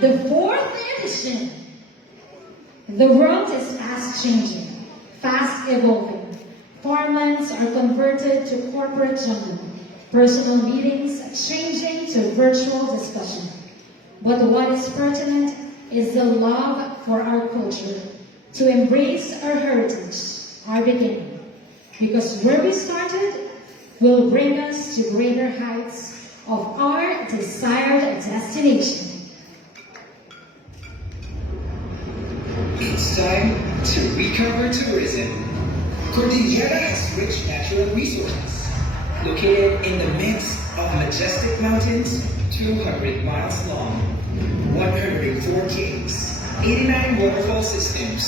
the fourth edition. The world is fast changing, fast evolving. Farmlands are converted to corporate jungle, personal meetings changing to virtual discussion. But what is pertinent is the love for our culture, to embrace our heritage, our beginning. Because where we started will bring us to greater heights of our desired destination. It's time to recover tourism. Cordillera has rich natural resources. Located in the midst of majestic mountains, 200 miles long, 104 caves, 89 waterfall systems,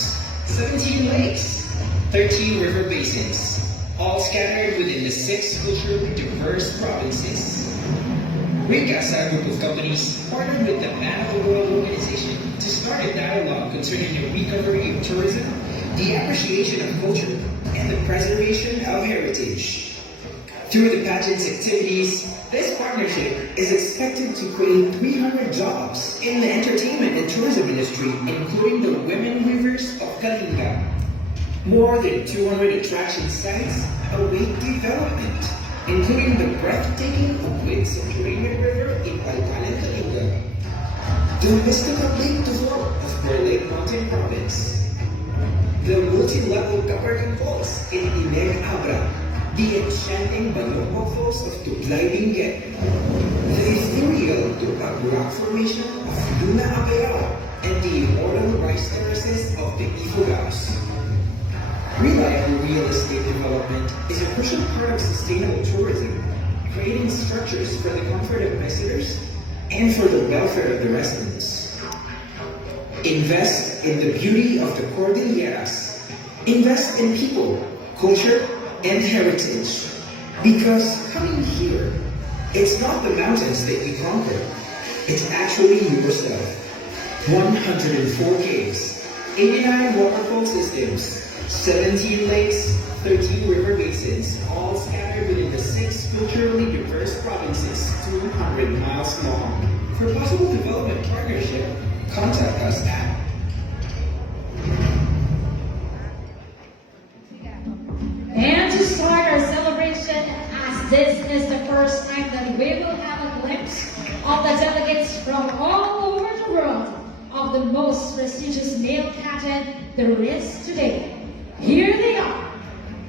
17 lakes, 13 river basins, all scattered within the 6 culturally diverse provinces. Ricasa group of companies partnered with the Man of the World organization to start a dialogue concerning the recovery of tourism, the appreciation of culture, and the preservation of heritage. Through the pageant's activities, this partnership is expected to create 300 jobs in the entertainment and tourism industry, including the women weavers of Kalinga. More than 200 attraction sites await development, including the breathtaking Untitled Chapter River in Baguio, Kalinga, the mystical Lake of Berlangganan Mountain Province, the multi-level government falls in Ineg Abra, the enchanting Balongo Falls of Tuklay Benguet, the ethereal Tupag rock formation of Luna Apayao, and the immortal rice terraces of the Ifogaos. Reliable real estate development is a crucial part of sustainable tourism, creating structures for the comfort of visitors and for the welfare of the residents. Invest in the beauty of the Cordilleras. Invest in people, culture, and heritage. Because coming here, it's not the mountains that you conquer, it's actually yourself. 104 caves, 89 waterfall systems, 17 lakes, 13 river basins, all scattered within the 6 culturally diverse provinces, 200 miles long. For possible development partnership, contact us at And to start our celebration, as this is the first time that we will have a glimpse of the delegates from all over the world of the most prestigious male pageant there is today. Here they are,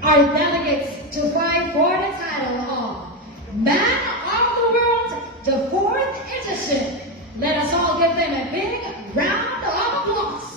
our delegates to fight for the title of Man of the World, the 4th edition. Let us all give them a big round of applause.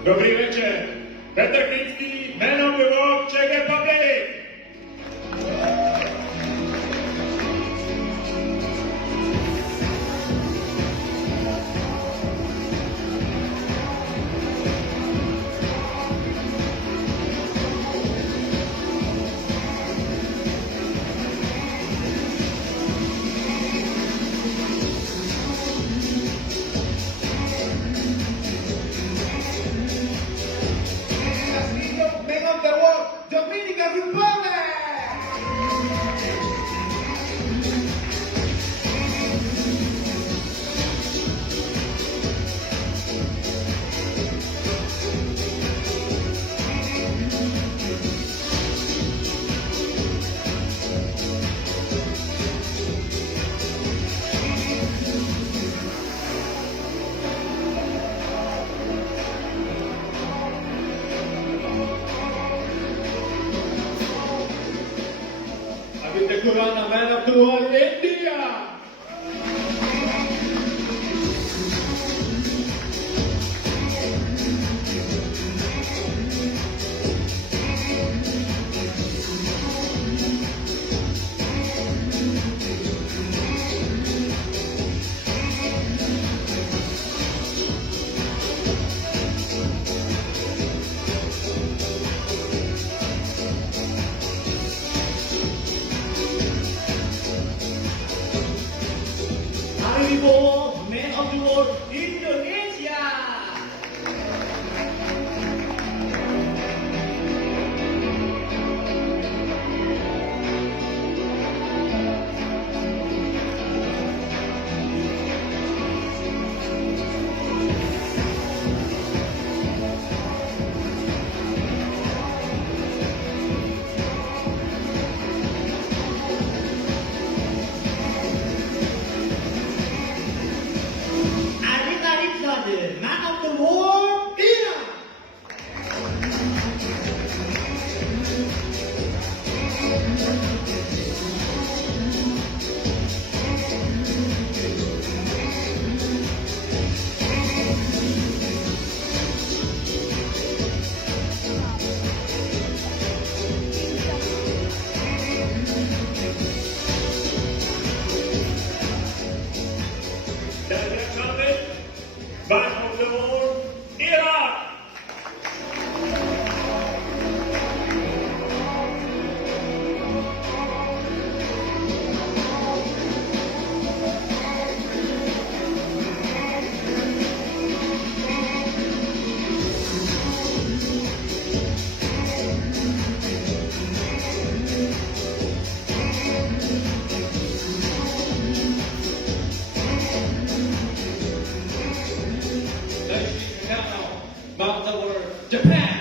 Dobrý večer, Petr Klinský, Man of the World, Czech Republic. the Karana man of the world, India. Man of the world, Indonesia. The man of the world, Terima. Back of the world, Iraq. Back the world, Japan.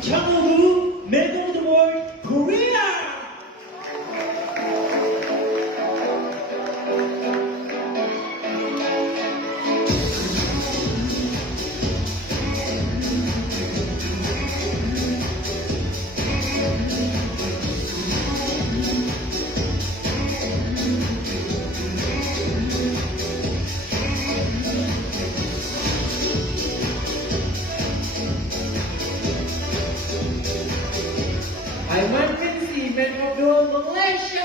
Channel man of the world, Korea. Man of the world, Malaysia.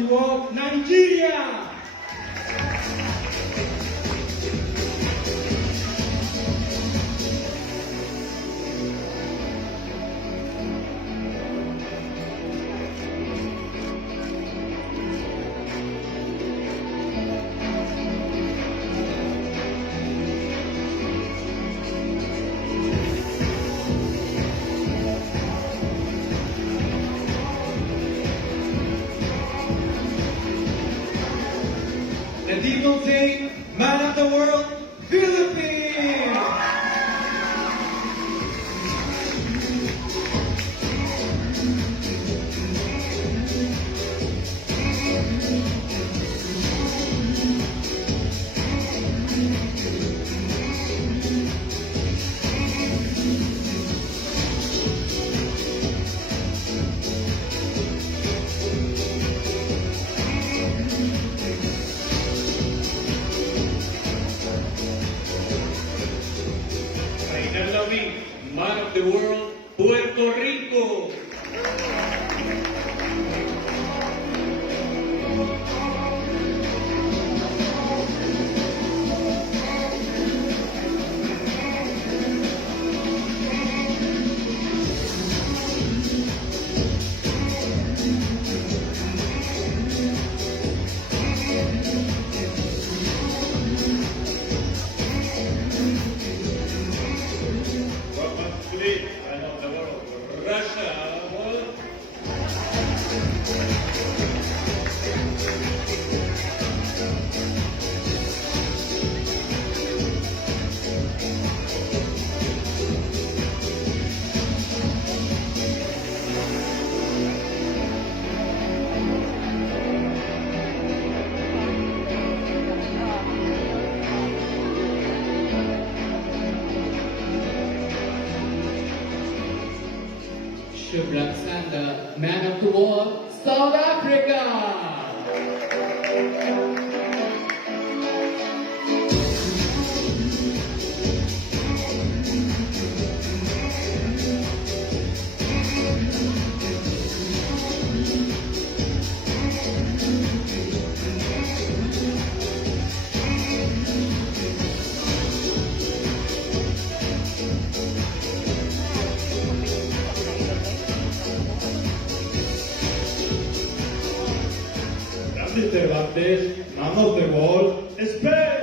the world, Nigeria. The people say, man of the world, Philippines! Man of the world, Puerto Rico. Man of the world, Russia. Berlangganan, man of the world, South Africa. Cervantes, man of the world, Spain.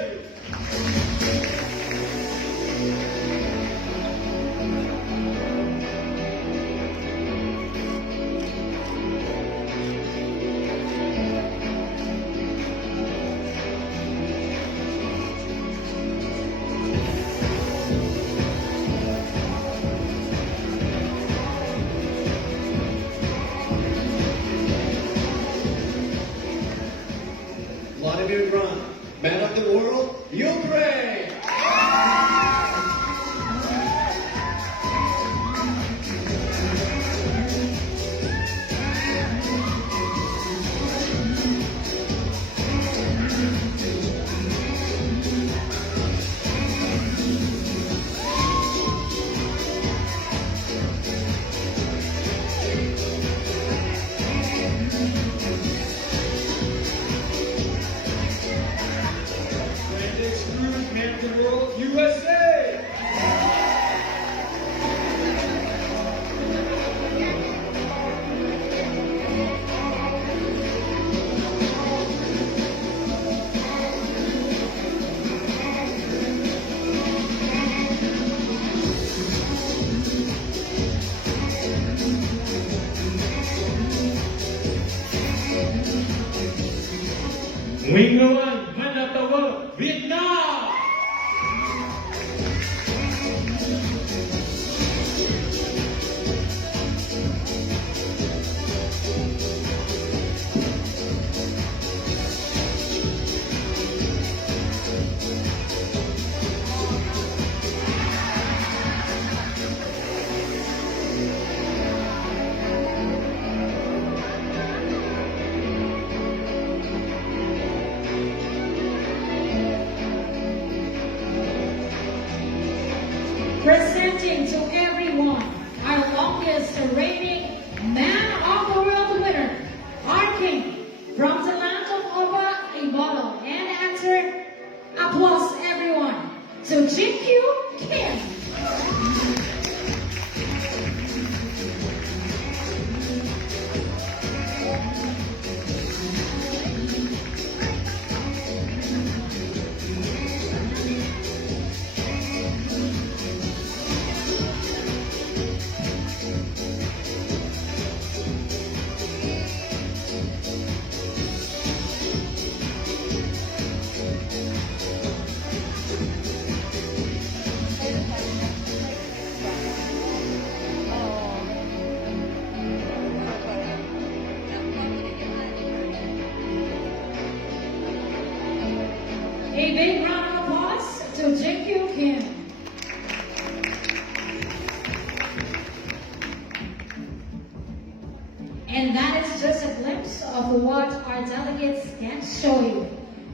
Vladimir Grant, man of the world, Ukraine. Man of the world, USA. Winner one, man of the world, Vietnam. A big round of applause to Jae Kim. And that is just a glimpse of what our delegates can show you.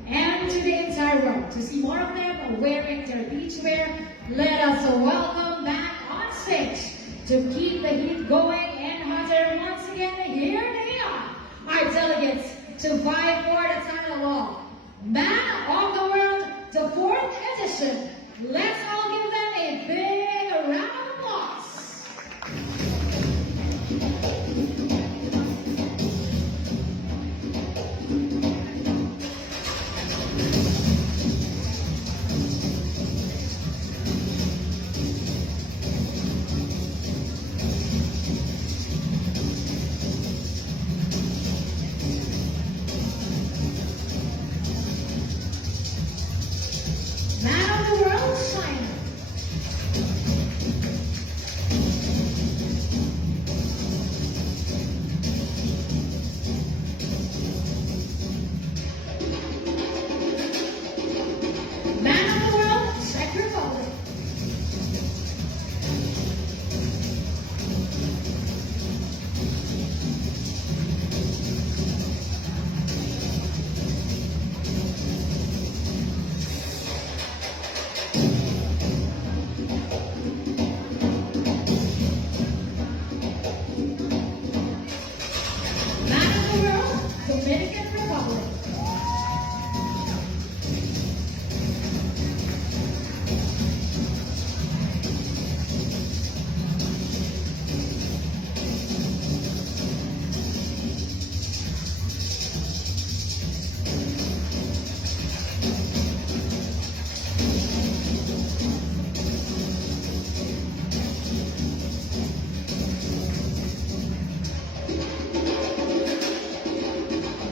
And to the entire world, to see more of them wearing their beachwear, let us welcome back on stage to keep the heat going and hotter once again. Here they are, our delegates to vie for the title of Man of the World, the 4th edition. Let's all give them a big round of applause. Man of the World, China. Man of the World, Czech Republic. Man of the World, Dominican Republic.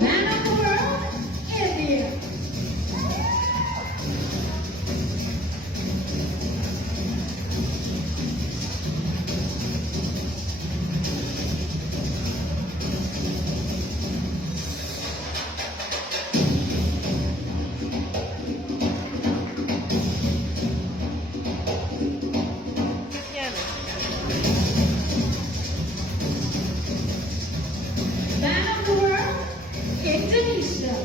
Man of the World, India. Man of the World, Indonesia.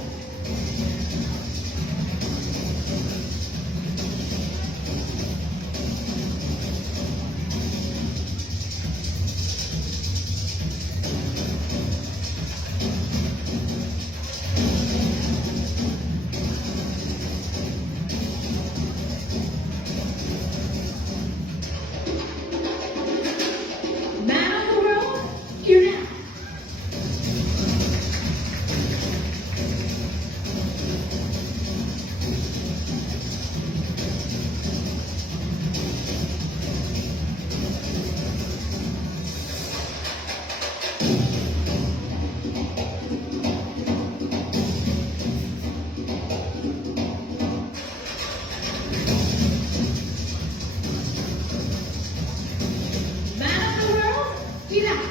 Man of the World, Iran. Man of the World, Iraq.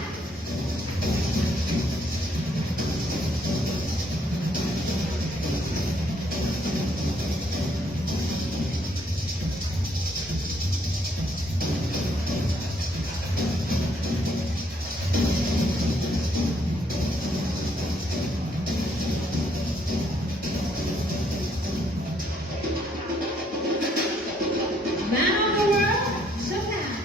Man of the World, Japan.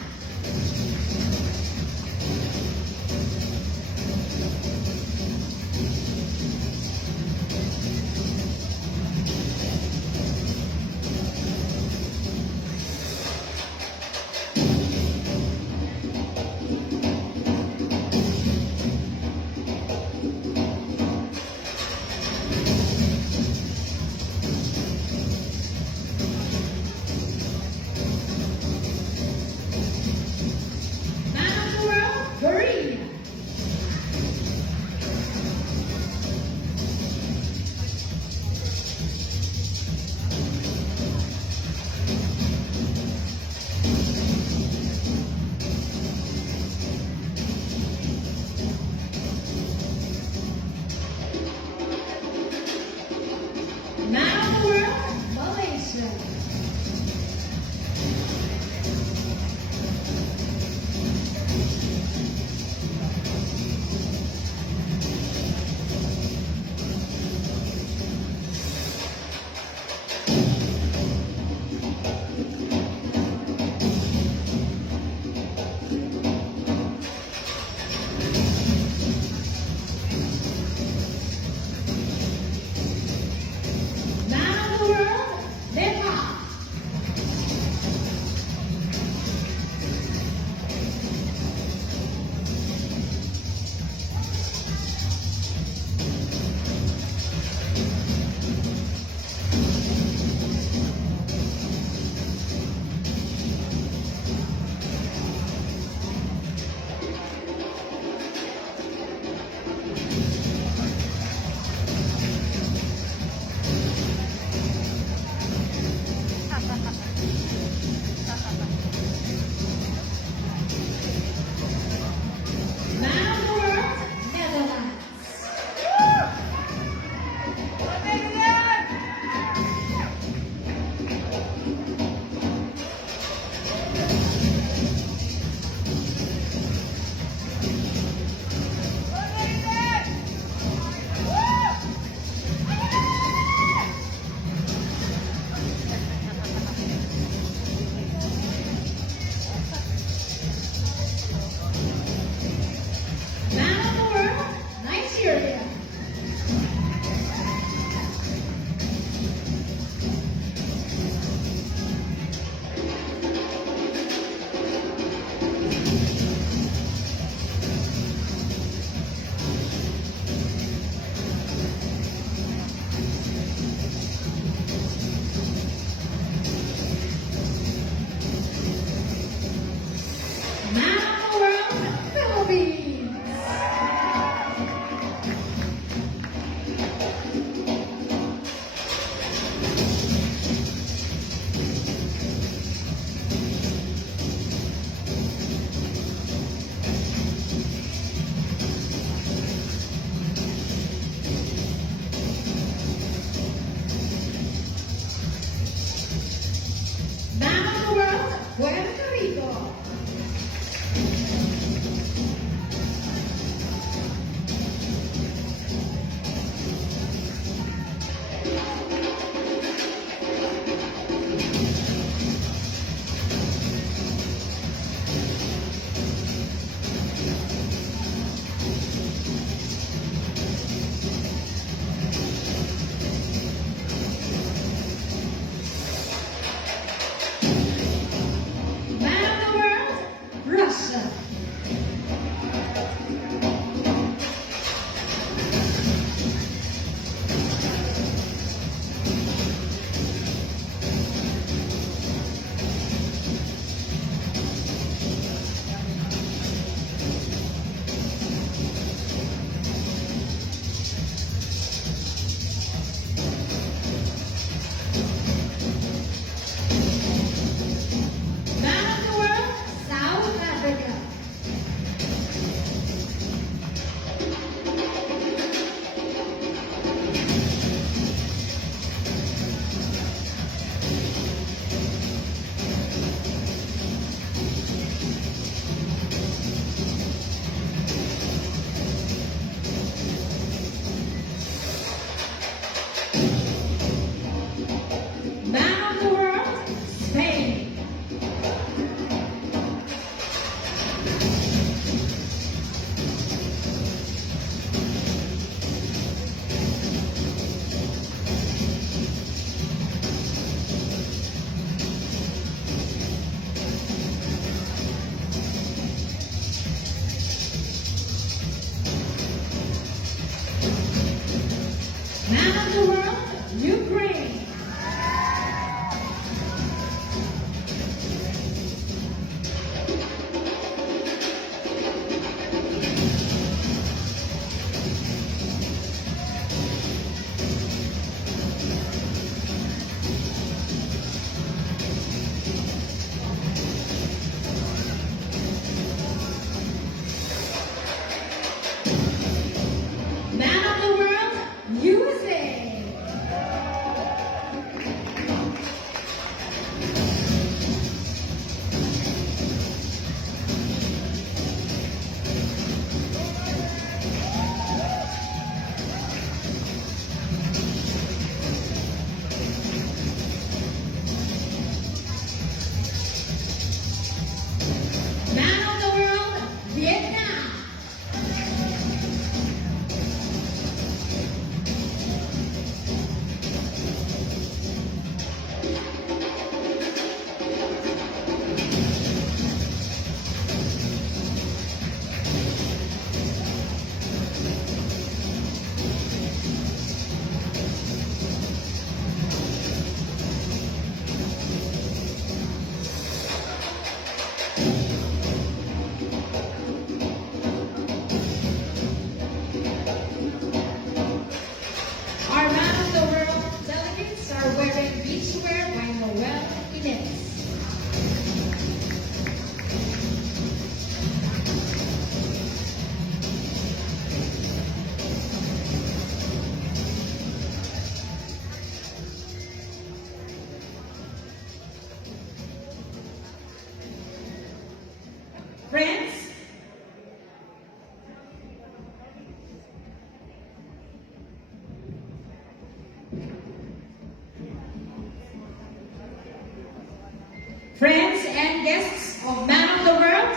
Friends and guests of Man of the World,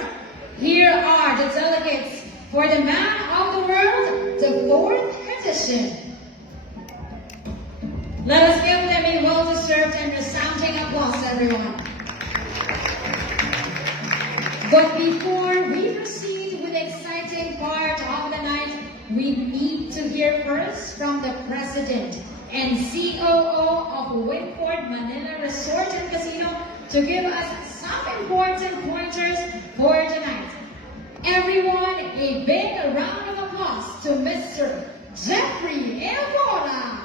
here are the delegates for the Man of the World, the 4th edition. Let us give them a well-deserved and resounding applause, everyone. But before we proceed with the exciting part of the night, we need to hear first from the President and COO of Windport Manila Resort and Casino to give us some important pointers for tonight. Everyone, a big round of applause to Mr. Jeffrey Hola.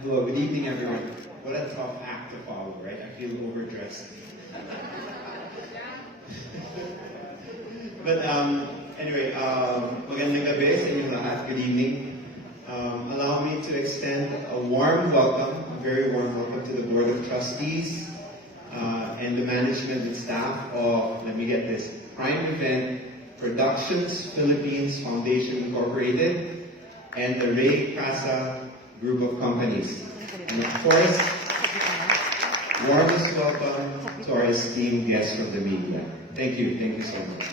Hello, good evening, everyone. What a tough act to follow, right? I feel overdressed. But anyway, magandang gabi sa inyong lahat. Good evening. Allow me to extend a warm welcome, a very warm welcome to the Board of Trustees and the management and staff of, let me get this, Prime Event Productions Philippines Foundation Incorporated and the Ray Casa Group of Companies. And of course, warmest welcome to our esteemed guests from the media. Thank you so much.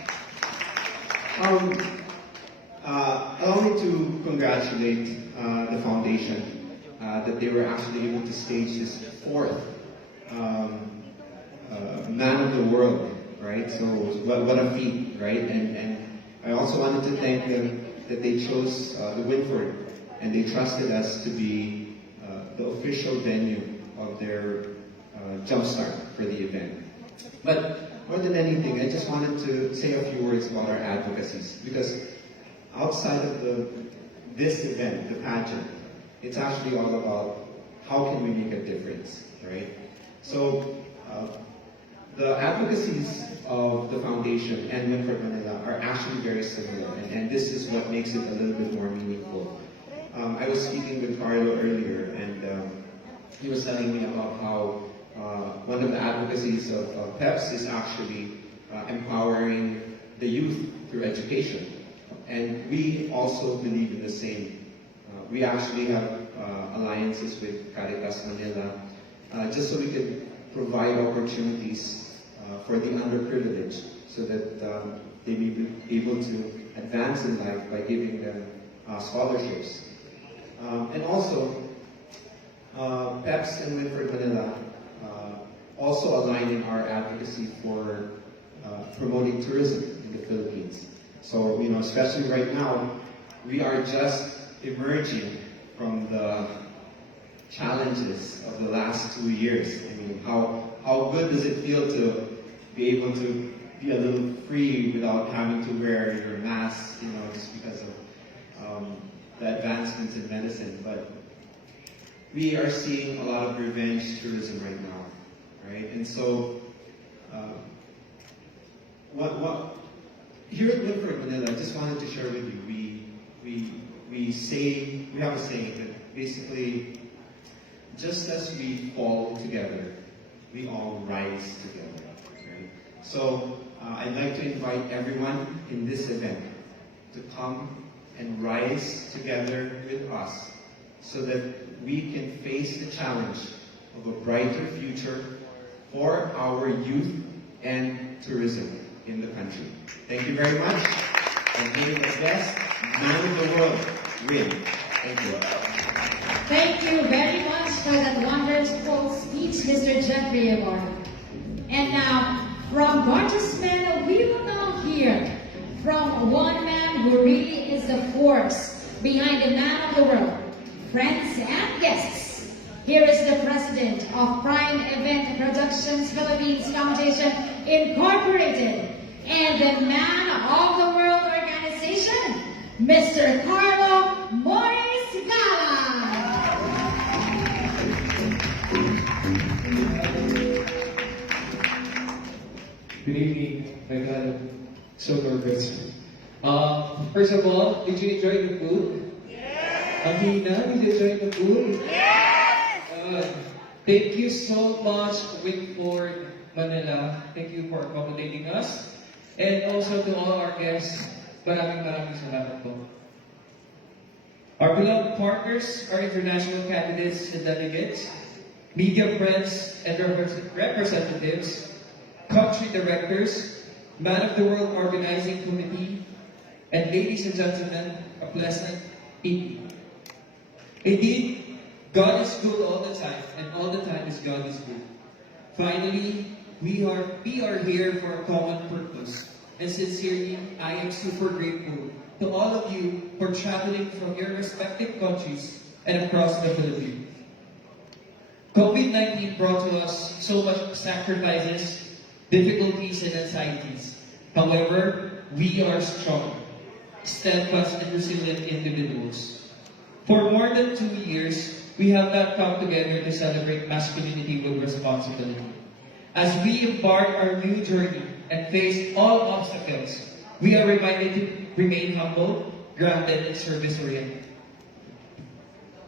Allow me to congratulate the foundation that they were actually able to stage this 4th Man of the World, right? So what a feat, right? And I also wanted to thank them that they chose the Windford and they trusted us to be the official venue of their jumpstart for the event. But more than anything, I just wanted to say a few words about our advocacies, because outside of this event, the pageant, it's actually all about how can we make a difference, right? So the advocacies of the foundation and Windford Manila are actually very similar, and this is what makes it a little bit more meaningful. I was speaking with Carlo earlier, and he was telling me about how one of the advocacies of PEPS is actually empowering the youth through education. And we also believe in the same. We actually have alliances with Caritas Manila, just so we can provide opportunities for the underprivileged, so that they may be able to advance in life by giving them scholarships. And also, PEPS and Windford Manila also align in our advocacy for promoting tourism in the Philippines. So, especially right now, we are just emerging from the challenges of the last 2 years. I mean, how good does it feel to be able to be a little free without having to wear your mask, just because of the advancements in medicine. But we are seeing a lot of revenge tourism right now, right? And so, here at Windford Manila, I just wanted to share with you, we have a saying that basically, just as we fall together, we all rise together, right? So, I'd like to invite everyone in this event to come and rise together with us, so that we can face the challenge of a brighter future for our youth and tourism in the country. Thank you very much, and may the best Man of the World win. Thank you. Thank you very much for that wonderful speech, Mr. Jeffrey Hola. And now, from Bartosman, we will now hear from one man who really is the force behind the Man of the World. Friends and guests, here is the President of Prime Event Productions Philippines Foundation Incorporated and the Man of the World Organization, Mr. Carlo Morris Gala. Good evening. My God, so nervous. First of all, did you enjoy the food? Yes! Amina, did you enjoy the food? Yes! Thank you so much, Windford Manila. Thank you for accommodating us. And also to all our guests, maraming salamat po. Our beloved partners, our international candidates and delegates, media friends and representatives, country directors, Man of the World Organizing Committee, and ladies and gentlemen, a pleasant evening. Indeed, God is good all the time, and all the time is God is good. Finally, we are here for a common purpose, and sincerely, I am super grateful to all of you for traveling from your respective countries and across the Philippines. COVID-19 brought to us so much sacrifices, difficulties, and anxieties. However, we are strong, steadfast, and resilient individuals. For more than 2 years, we have not come together to celebrate masculinity with responsibility. As we embark our new journey and face all obstacles, we are reminded to remain humble, grounded, and service-oriented.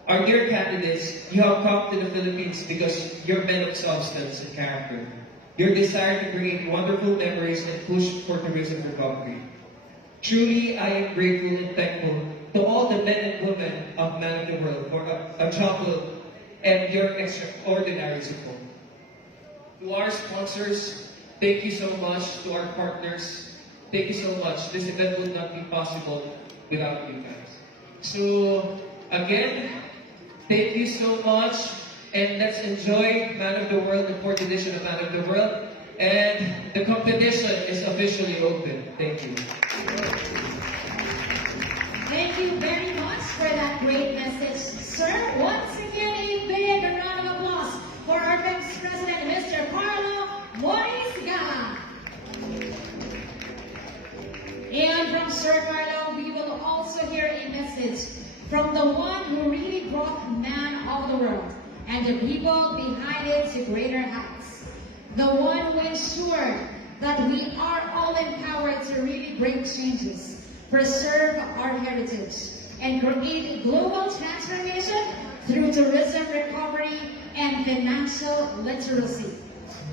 Our dear candidates, you have come to the Philippines because you're men of substance and character. Your desire to create wonderful memories and push for tourism recovery. Truly, I am grateful and thankful to all the men and women of Man of the World for a trouble and your extraordinary support. To our sponsors, thank you so much. To our partners, thank you so much. This event would not be possible without you guys. So, again, thank you so much. And let's enjoy Man of the World, the 4th edition of Man of the World. And the competition is officially open. Thank you. Thank you very much for that great message, sir. Once again, a big round of applause for our Vice President, Mr. Carlo Morisga. And from Sir Carlo, we will also hear a message from the one who really brought Man of the World and the people behind it to greater heights. The one who ensured that we are all empowered to really bring changes, preserve our heritage, and create global transformation through tourism recovery and financial literacy.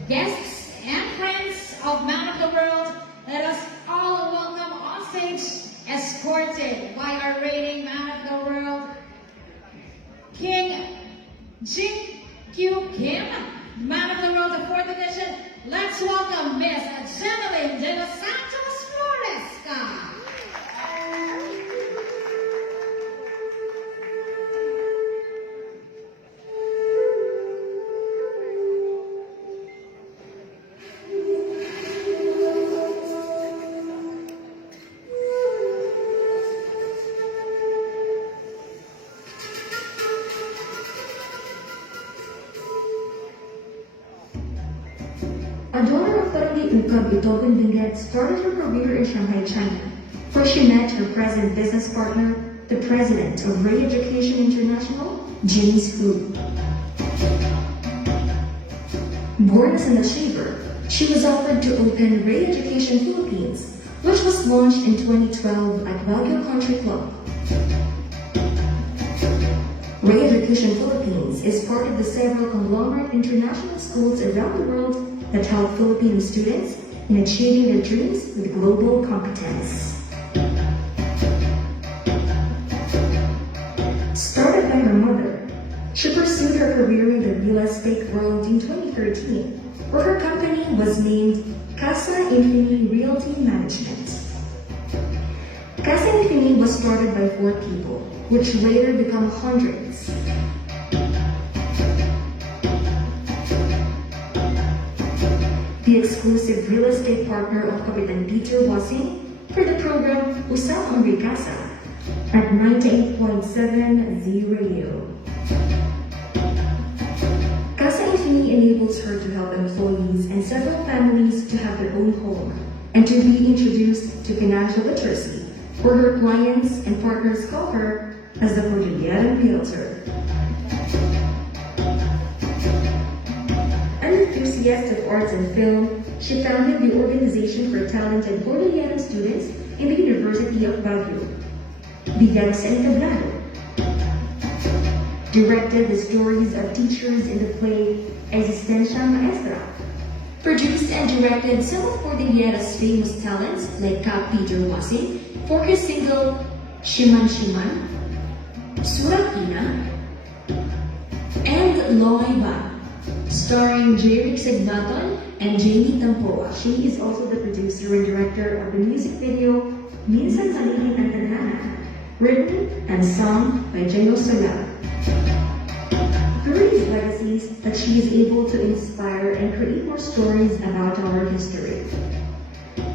Guests and friends of Man of the World, let us all welcome on stage, escorted by our reigning Man of the World, King Jin Kyu Kim, Man of the World, the 4th edition. Let's welcome Miss Jeneline de los Santos Floresca. A daughter of Itogan Benguet started her career in Shanghai, China, where she met her present business partner, the president of Ray Education International, James Hu. Born as an achiever, she was offered to open Ray Education Philippines, which was launched in 2012 at Baguio Country Club. Ray Education Philippines is part of the several conglomerate international schools around the world that help Filipino students in achieving their dreams with global competence. Started by her mother, she pursued her career in the real estate world in 2013, where her company was named Casa Infini Realty Management. Casa Infini was started by 4 people, which later become hundreds. The exclusive real estate partner of Kapitan Peter Wasing for the program Usap Hungry Casa at 98.7 Z Radio. Casa Infini enables her to help employees and several families to have their own home and to be introduced to financial literacy, where her clients and partners call her as the Cordillera Realtor. An enthusiast of arts and film, she founded the Organization for Talented Cordillera Students in the University of Baguio, Bigyan sa Entablado. Directed the stories of teachers in the play Existencia Maestra. Produced and directed some of Cordillera's famous talents like Cap Peter Wasing for his single Shiman Shiman. Surat Ina, and Loy Ba, starring Jeric Segbaton and Jamie Tampoa. She is also the producer and director of the music video Minsan Salihin ang Tadhana, written and sung by Jeno Solar. Through these legacies that she is able to inspire and create more stories about our history.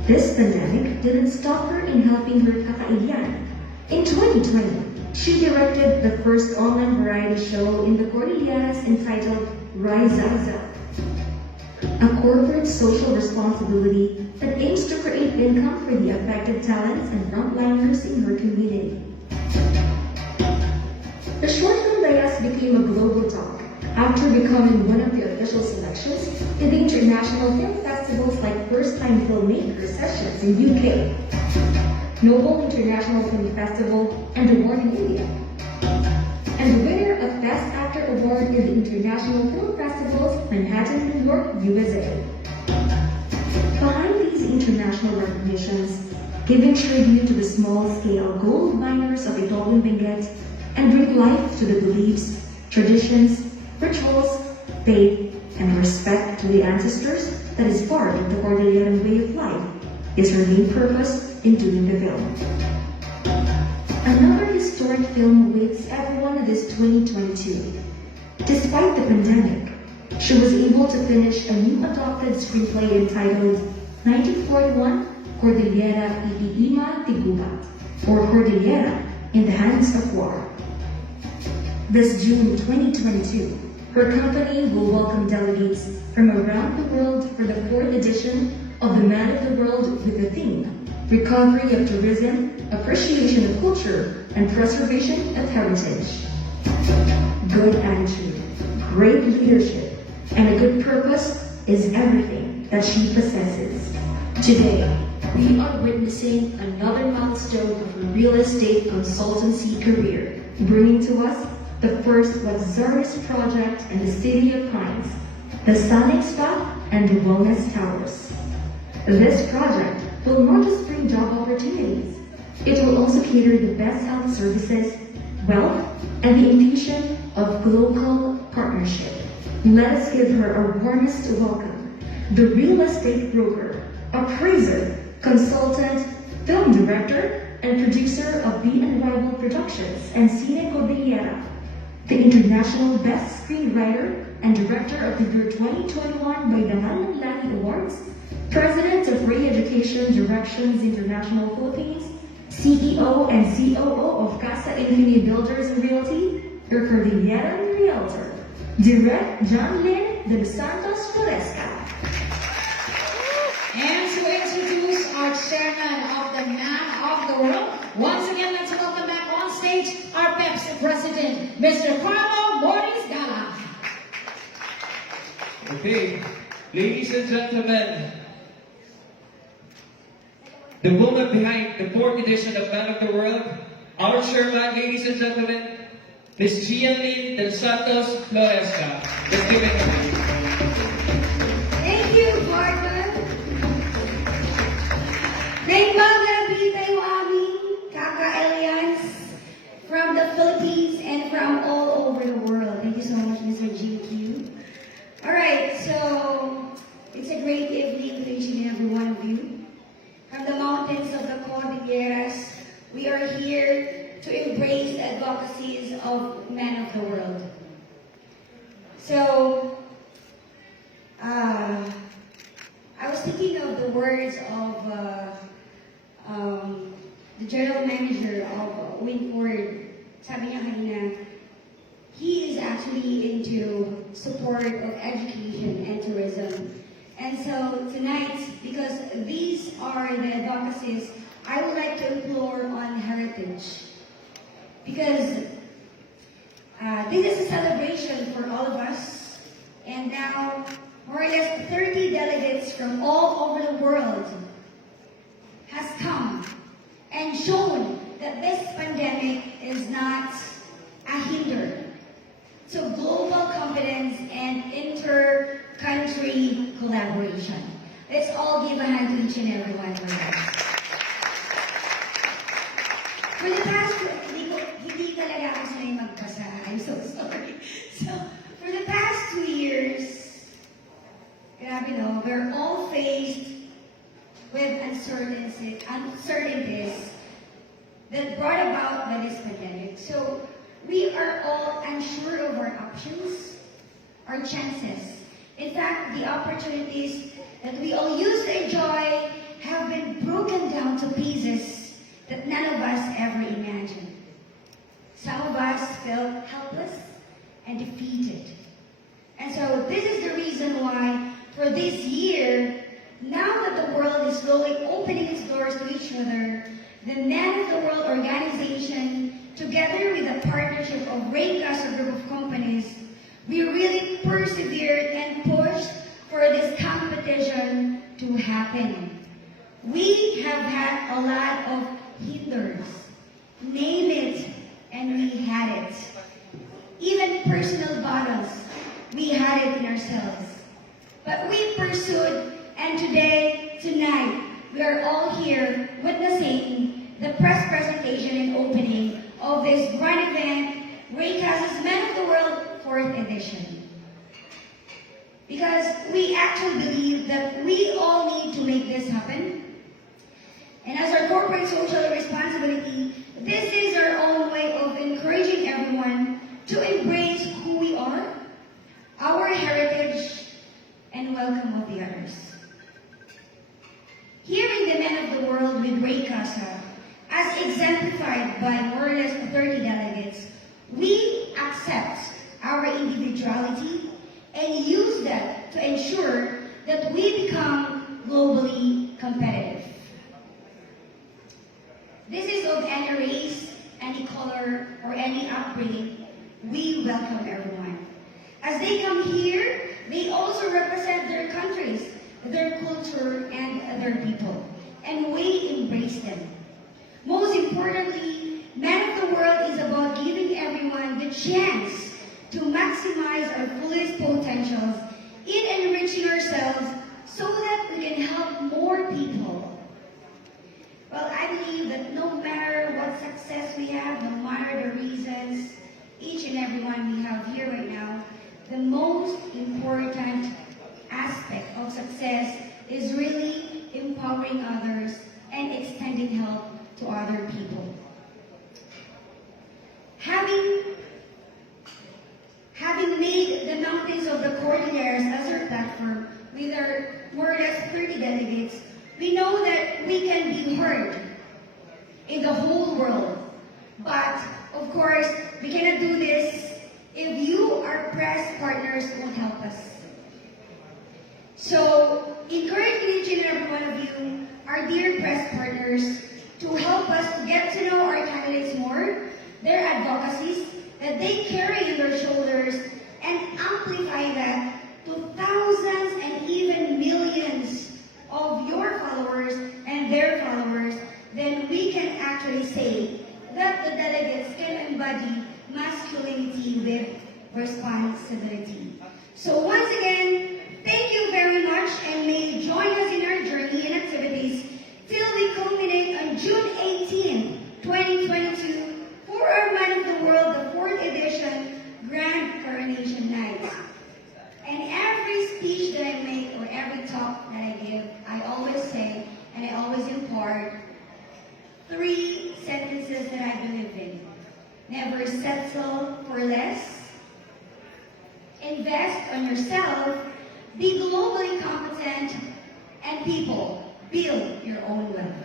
This pandemic didn't stop her in helping her kakaiyan. In 2020, she directed the first online variety show in the Cordilleras entitled Rise Up, a corporate social responsibility that aims to create income for the affected talents and frontliners in her community. The short film Layas became a global talk after becoming one of the official selections in the international film festivals like First Time Filmmaker Sessions in UK, Noble International Film Festival, and Award in India, and the winner of Best Actor Award in the International Film Festivals, Manhattan, New York, USA. Behind these international recognitions, giving tribute to the small-scale gold miners of Itogon Benguet and bring life to the beliefs, traditions, rituals, faith, and respect to the ancestors that is part of the Cordilleran way of life is her main purpose in doing the film. Another historic film awaits everyone this 2022. Despite the pandemic, she was able to finish a new adopted screenplay entitled 1941 Cordillera Ipiima Tigubat, or Cordillera in the Hands of War. This June 2022, her company will welcome delegates from around the world for the 4th edition of the Man of the World with the theme, Recovery of Tourism, Appreciation of Culture, and Preservation of Heritage. Good attitude, great leadership, and a good purpose is everything that she possesses. Today, we are witnessing another milestone of her real estate consultancy career, bringing to us the first luxurious project in the City of Pines, the Sonic Spa and the Wellness Towers. This project will not just bring job opportunities, it will also cater the best health services, wealth, and the infusion of global partnership. Let us give her our warmest welcome, the real estate broker, appraiser, consultant, film director, and producer of The Unrivaled Productions and Cine Cordillera, the international best screenwriter and director of the year 2021 by the Manang Lahi Awards, president of Re-Education Directions International Philippines, CEO and COO of Casa Infinity Builders and Realty, your Cordilleran Realtor, Direct John Lynn de los Santos Floresca. And to introduce our chairman of the Man of the World, once again, let's welcome back on stage our Pepsi President, Mr. Carlo Morris Gala. Okay, ladies and gentlemen, the woman behind the 4th edition of Man of the World, our chairman, ladies and gentlemen, Ms. Gianlyn del Santos Floresca. Let's give it a hand. Thank you, partner. Nagbabarabi tayo aming kaka-aliens from the Philippines and from all over the world. Thank you so much, Mr. GQ. Alright, so it's a great evening to each and every one of you. From the mountains of the Cordilleras, we are here to embrace the advocacies of Men of the World. So, I was thinking of the words of the general manager of Winford. Sabi niya kanina, he is actually into support of education and tourism. And so tonight, because these are the advocacies, I would like to implore on heritage. Because this is a celebration for all of us. And now, more or less 30 delegates from all over the world has come and shown that this pandemic is not a hinder to global confidence and inter-country collaboration. Let's all give a hand to each and every one of us. For the past, hindi talaga ako sanay that brought about by this pandemic. So we are all unsure of our options, our chances. In fact, the opportunities that we all used to enjoy have been broken down to pieces that none of us ever imagined. Some of us felt helpless and defeated. And so this is the reason why for this year, now that the world is slowly opening its doors to each other, the Man of the World organization, together with a partnership of Raycas, a group of companies, we really persevered and pushed for this competition to happen. We have had a lot of hinders. Name it, and we had it. Even personal battles, we had it in ourselves. But we pursued, and today, tonight, we are all here witnessing the press presentation and opening of this grand event, Raycas's Man of the World 4th edition. Because we actually believe that we all need to make this happen. And as our corporate social responsibility, this is our own way of encouraging everyone to embrace who we are, our heritage, and welcome of the others. Here in the Man of the World with Raycas, as exemplified by more or less 30 delegates, we accept our individuality and use that to ensure that we become globally competitive. This is of any race, any color, or any upbringing. We welcome everyone. As they come here, they also represent their countries, their culture, and their people. And we embrace them. Most importantly, Man of the World is about giving everyone the chance to maximize our fullest potentials in enriching ourselves so that we can help more people. Well, I believe that no matter what success we have, no matter the reasons, each and every one we have here right now, the most important aspect of success is really empowering others and extending help to other people. Having made the mountains of the Cordilleras as our platform with our more or less 30 delegates, we know that we can be heard in the whole world. But, of course, we cannot do this if you, our press partners, won't help us. So, encourage each and every one of you, our dear press partners, to help us to get to know our candidates more, their advocacies, that they carry in their shoulders, and amplify that to thousands and even millions of your followers and their followers. Then we can actually say that the delegates can embody masculinity with responsibility. So once again, thank you very much, and may you join us in our journey and activities till we culminate on June 18, 2022 for our Man of the World, the 4th edition Grand Coronation Night. And every speech that I make or every talk that I give, I always say and I always impart 3 sentences that I believe in. Never settle for less. Invest on yourself. Be globally competent. And people, build your own wealth.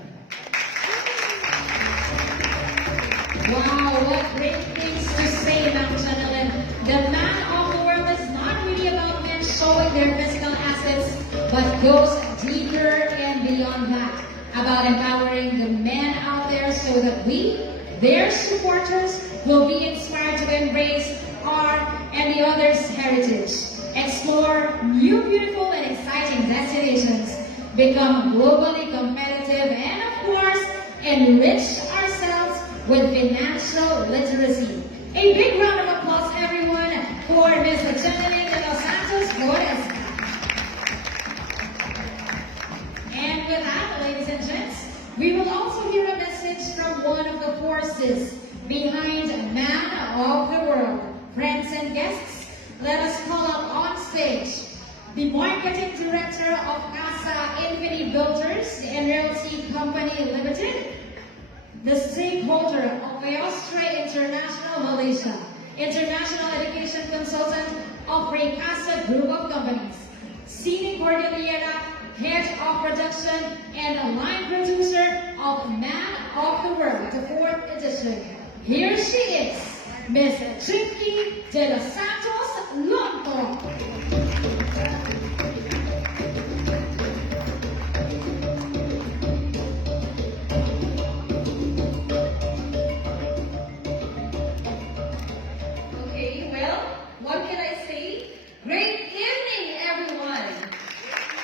Wow, what great things to say, Ma'am Channelan. The Man of the World is not really about men showing their physical assets, but goes deeper and beyond that, about empowering the men out there so that we, their supporters, will be inspired to embrace our and the others' heritage, explore new, beautiful, and exciting destinations, become globally competitive, and of course, enrich ourselves with financial literacy. A big round of applause, everyone, for Ms. Channelan de los Santos Flores. And with that, ladies and gents, we will also hear a message from one of the forces behind Man of the World. Friends and guests, let us call up on stage the Marketing Director of Casa Infinity Builders and Realty Company Limited, the stakeholder of Austria International Malaysia, international education consultant of Recasa Group of Companies, Sini Cordillera, head of production and a line producer of Man of the World, the 4th edition. Here she is, Miss Chinky de los Santos Lonto. Okay, well, what can I say? Great evening, everyone.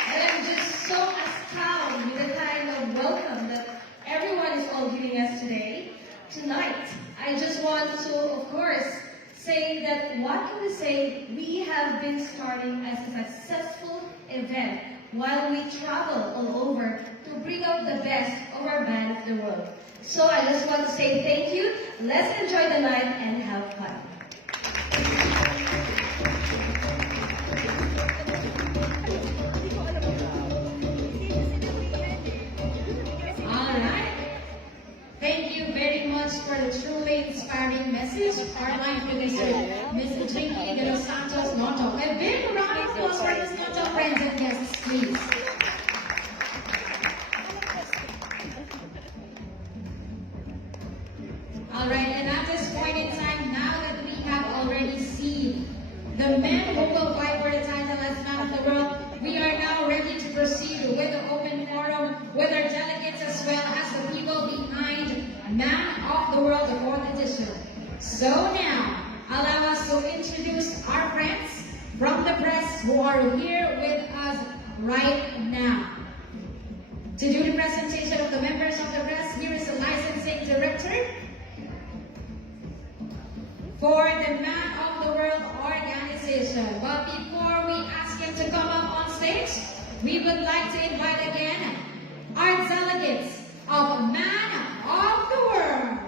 And I'm just so astounded with the kind of welcome that everyone is all giving us today. Tonight, I just want to, of course, say that what can we say? We have been starting as a successful event while we travel all over to bring out the best of our band of the world. So I just want to say thank you. Let's enjoy the night and have fun. Thank you very much for the truly inspiring message. Our line producer, Ms. Jinky de los Santos Lonto. A big round of applause for Ms. Lonto, friends and guests, please. All right, and at this point in time, now that we have already seen the men who will fight for the title as Man of the World, we are now ready to proceed with the open forum with our delegates as well as the people behind Man of the World, the 4th edition. So now, allow us to introduce our friends from the press who are here with us right now. To do the presentation of the members of the press, here is the licensing director for the Man of the World organization. But before we ask him to come up on stage, we would like to invite again our delegates of Man of the World.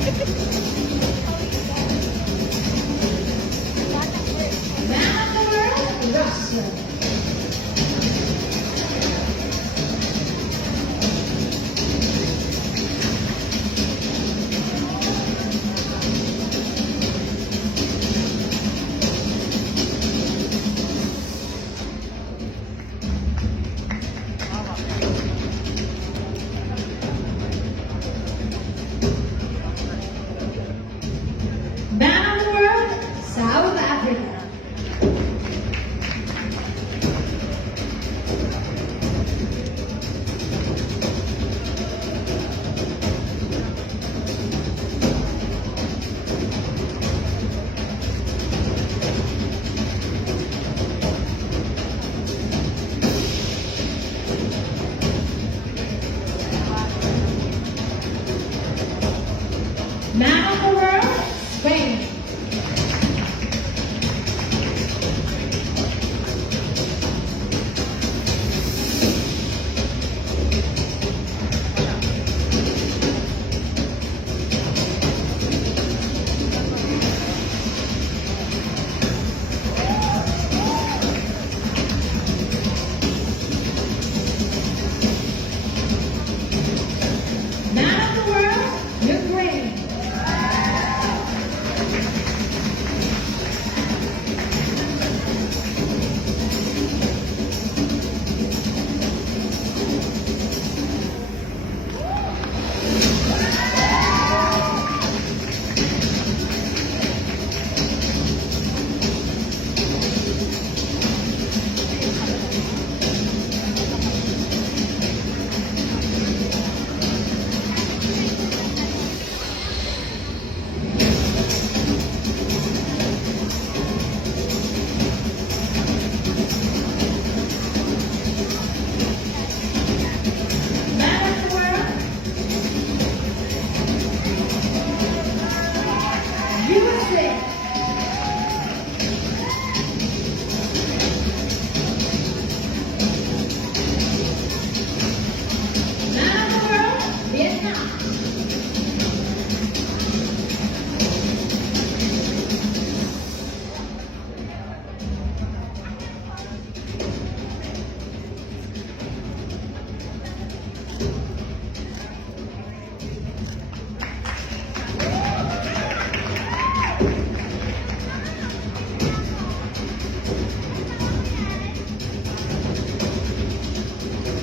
Man of the world, Russia. Man of the world, South Africa. Man of the world, Spain. Man of the world, Ukraine. Man of the world, USA. Man of the world, Vietnam.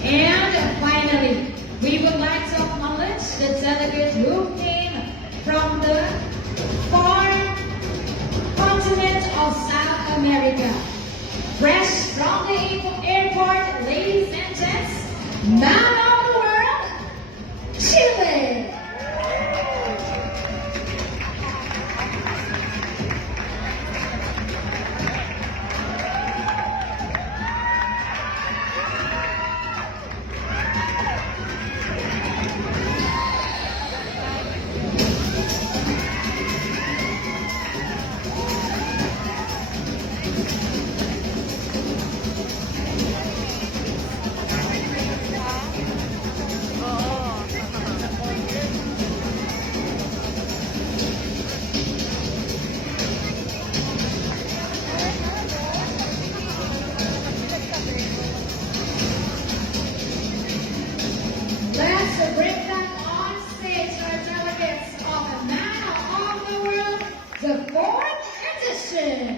And finally, we would like to acknowledge the delegates who came from the far continent of South America. Fresh from the airport, ladies and gents, man of the world, Chile. Let's bring them on stage our delegates of Man of the World, the 4th edition.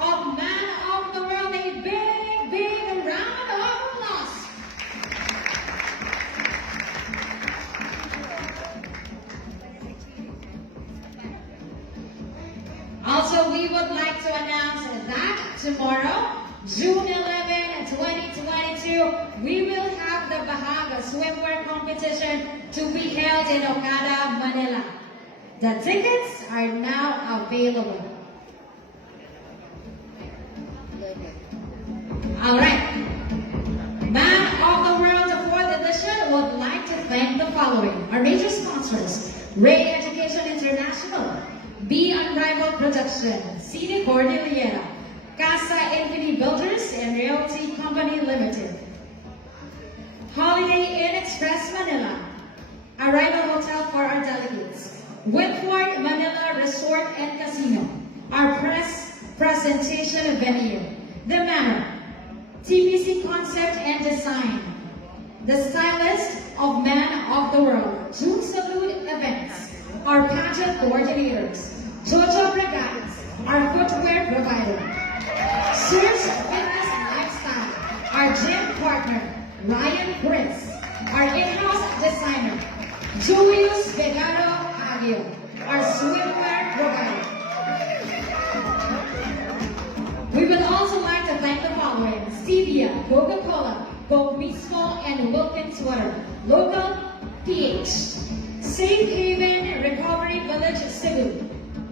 of Man of the World. A big, big round of applause. Also, we would like to announce that tomorrow, June 11, 2022, we will have the Bahaga swimwear competition to be held in Okada, Manila. The tickets are now available. Alright. Man of the World 4th edition would like to thank the following. Our major sponsors: Ray Education International, B Unrivaled Production, Cine Cordillera, Casa Infinity Builders and Realty Company Limited, Holiday Inn Express Manila, Arrival Hotel for our delegates, Whitford Manila Resort and Casino, our press presentation venue, The Manor, TPC Concept and Design, the stylist of Man of the World, June Salute Events, our pageant coordinators, Jojo Regatas, our footwear provider, Sears Fitness Lifestyle, our gym partner, Ryan Prince, our in-house designer, Julius Vegaro Aguil, our swimwear provider. We would also like to thank the following: Stevia, Coca-Cola, Go Mismo, and Wilkins Water, Local PH, Safe Haven Recovery Village Cebu,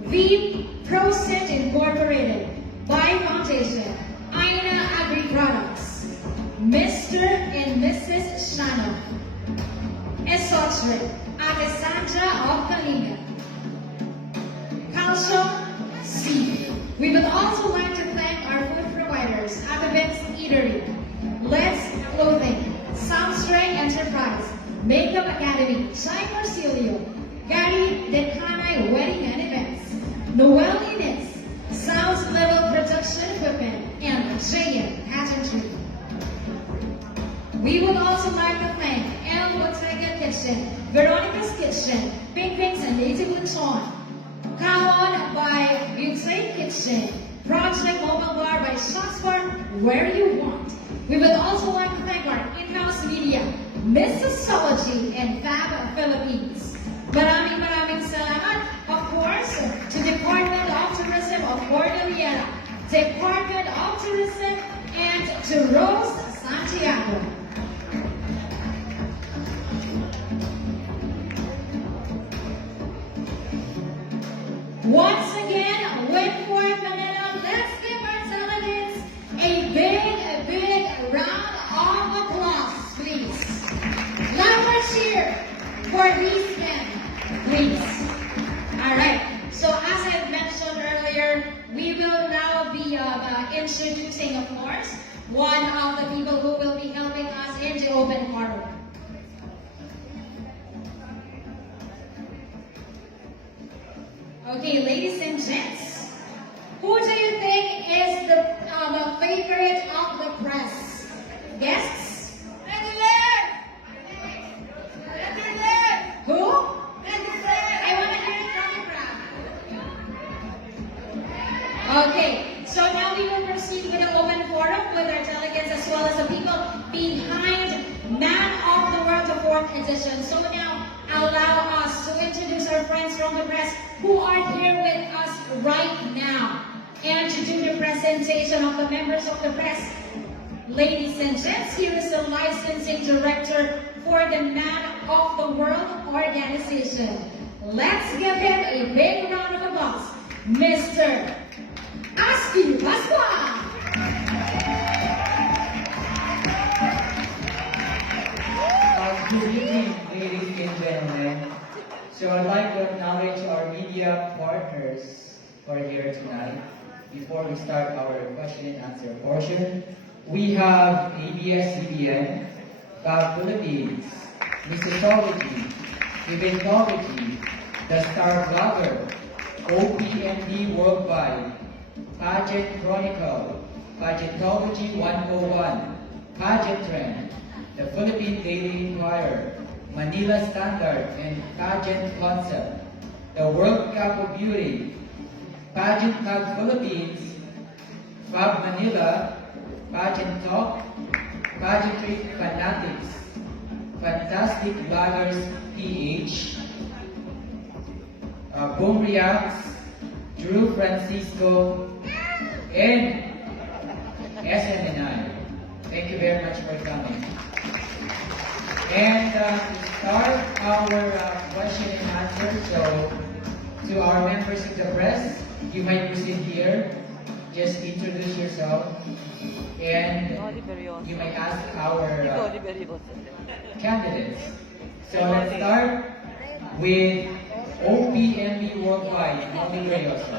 V ProSet Incorporated, Buy Foundation, Aina Agri Products, Mr. and Mrs. Shano, Esotre, Ate Saajha of Kalinga, Calcio C. We would also like to thank our food providers, Abibens Eatery, Let's Clothing, Soundstray Enterprise, Makeup Academy, Shine Marsilio, Gary Dekhane Wedding and Events, Noel Ines, Sounds Level Production Equipment, and Jayan Pageantry. We would also like to thank El Bottega Kitchen, Veronica's Kitchen, Pink Pinks and Native Lechon, Kaon by Butane Kitchen, Project Mobile Bar by Shots Bar, Where You Want. We would also like to thank our in-house media, Miss Astrology and Fab Philippines. Maraming salamat, of course, to Department of Tourism of Cordillera, Department of Tourism, and to Rose Santiago. Once again, Whitford, Manila, let's give our delegates a big round of applause, please. Louder cheer for these men, please. Alright, so as I mentioned earlier, we will now be introducing, of course, one of the people who will be helping us in the open forum. Okay, ladies and gents, who do you think is the favorite of the press? Guests? Who? I want to hear it from the crowd. Okay, so now we will proceed with the open forum with our delegates as well as the people behind Man of the World 4th edition. So now, allow us to introduce our friends from the press who are here with us right now and to do the presentation of the members of the press. Ladies and gents, here is the licensing director for the Man of the World organization. Let's give him a big round of applause, Mr. Asti Pasqua. Good evening, ladies and gentlemen. So I'd like to acknowledge our media partners who are here tonight. Before we start our question and answer portion, we have ABS-CBN, Fab Philippines, Mississology, Eventology, The Star Blogger, OPND Worldwide, Pageant Chronicle, Pageantology 101, Pageant Trend, the Philippine Daily Inquirer, Manila Standard and Pageant Concept, the World Cup of Beauty, Pageant Club Philippines, Fab Manila, Pageant Talk, Pageantry Fanatics, Fantastic Bloggers PH, Boom Reacts, Drew Francisco, and SMNI. Thank you very much for coming. And to start our question and answer, so to our members of the press, you might proceed here. Just introduce yourself, and you might ask our candidates. So let's start with OPME Worldwide, Molly Rayoso.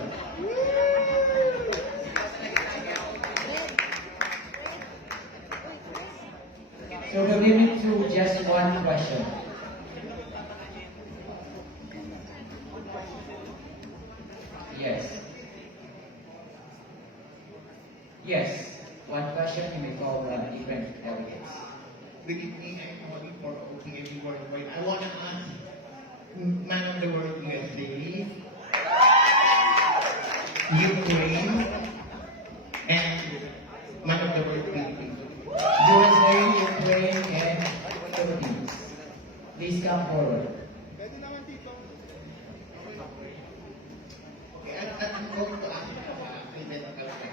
So we'll limit to just one question. Yes. Yes. One question you may call different delegates. Good evening, I'm Molly for OPME Worldwide. I want to ask Man of the World USA, Ukraine, and Man of the World Philippines. USA, Ukraine, and Philippines. Please come forward. Okay, I'm going to ask identical question.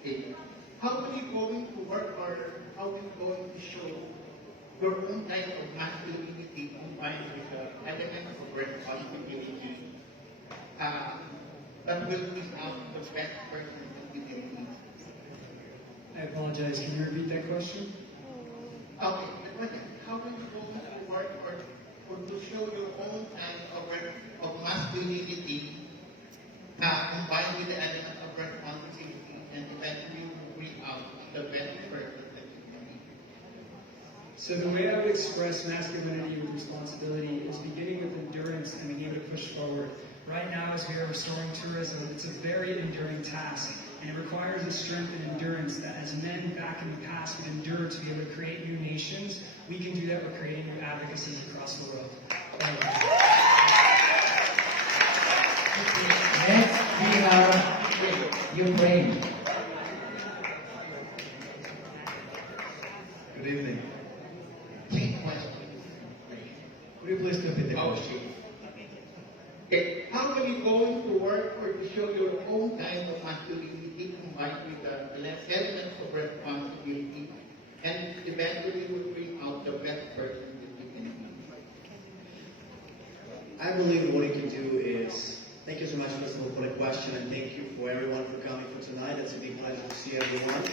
Okay. How are you going to work, or how are you going to show your own type of masculinity combined with the elements of responsibility that will bring out the best person that you can be? I apologize, can you repeat that question? Okay, the question is, how are you going to work or to show your own kind of masculinity combined with the elements of responsibility and eventually bring out the best person that you can be? So the way I would express masculinity with responsibility is beginning with endurance and being able to push forward. Right now, as we are restoring tourism, it's a very enduring task, and it requires a strength and endurance that as men back in the past would endure to be able to create new nations. We can do that by creating new advocacies across the world. Thank you. Next, we have Ukraine. Good evening. Same question. Could you please repeat the question? Okay. How are you going to work or to show your own kind of masculinity combined with the elements of responsibility and eventually will bring out the best person that you can be? I believe what you can do is, thank you so much first of all for the question, and thank you for everyone for coming for tonight. It's a big pleasure to see everyone.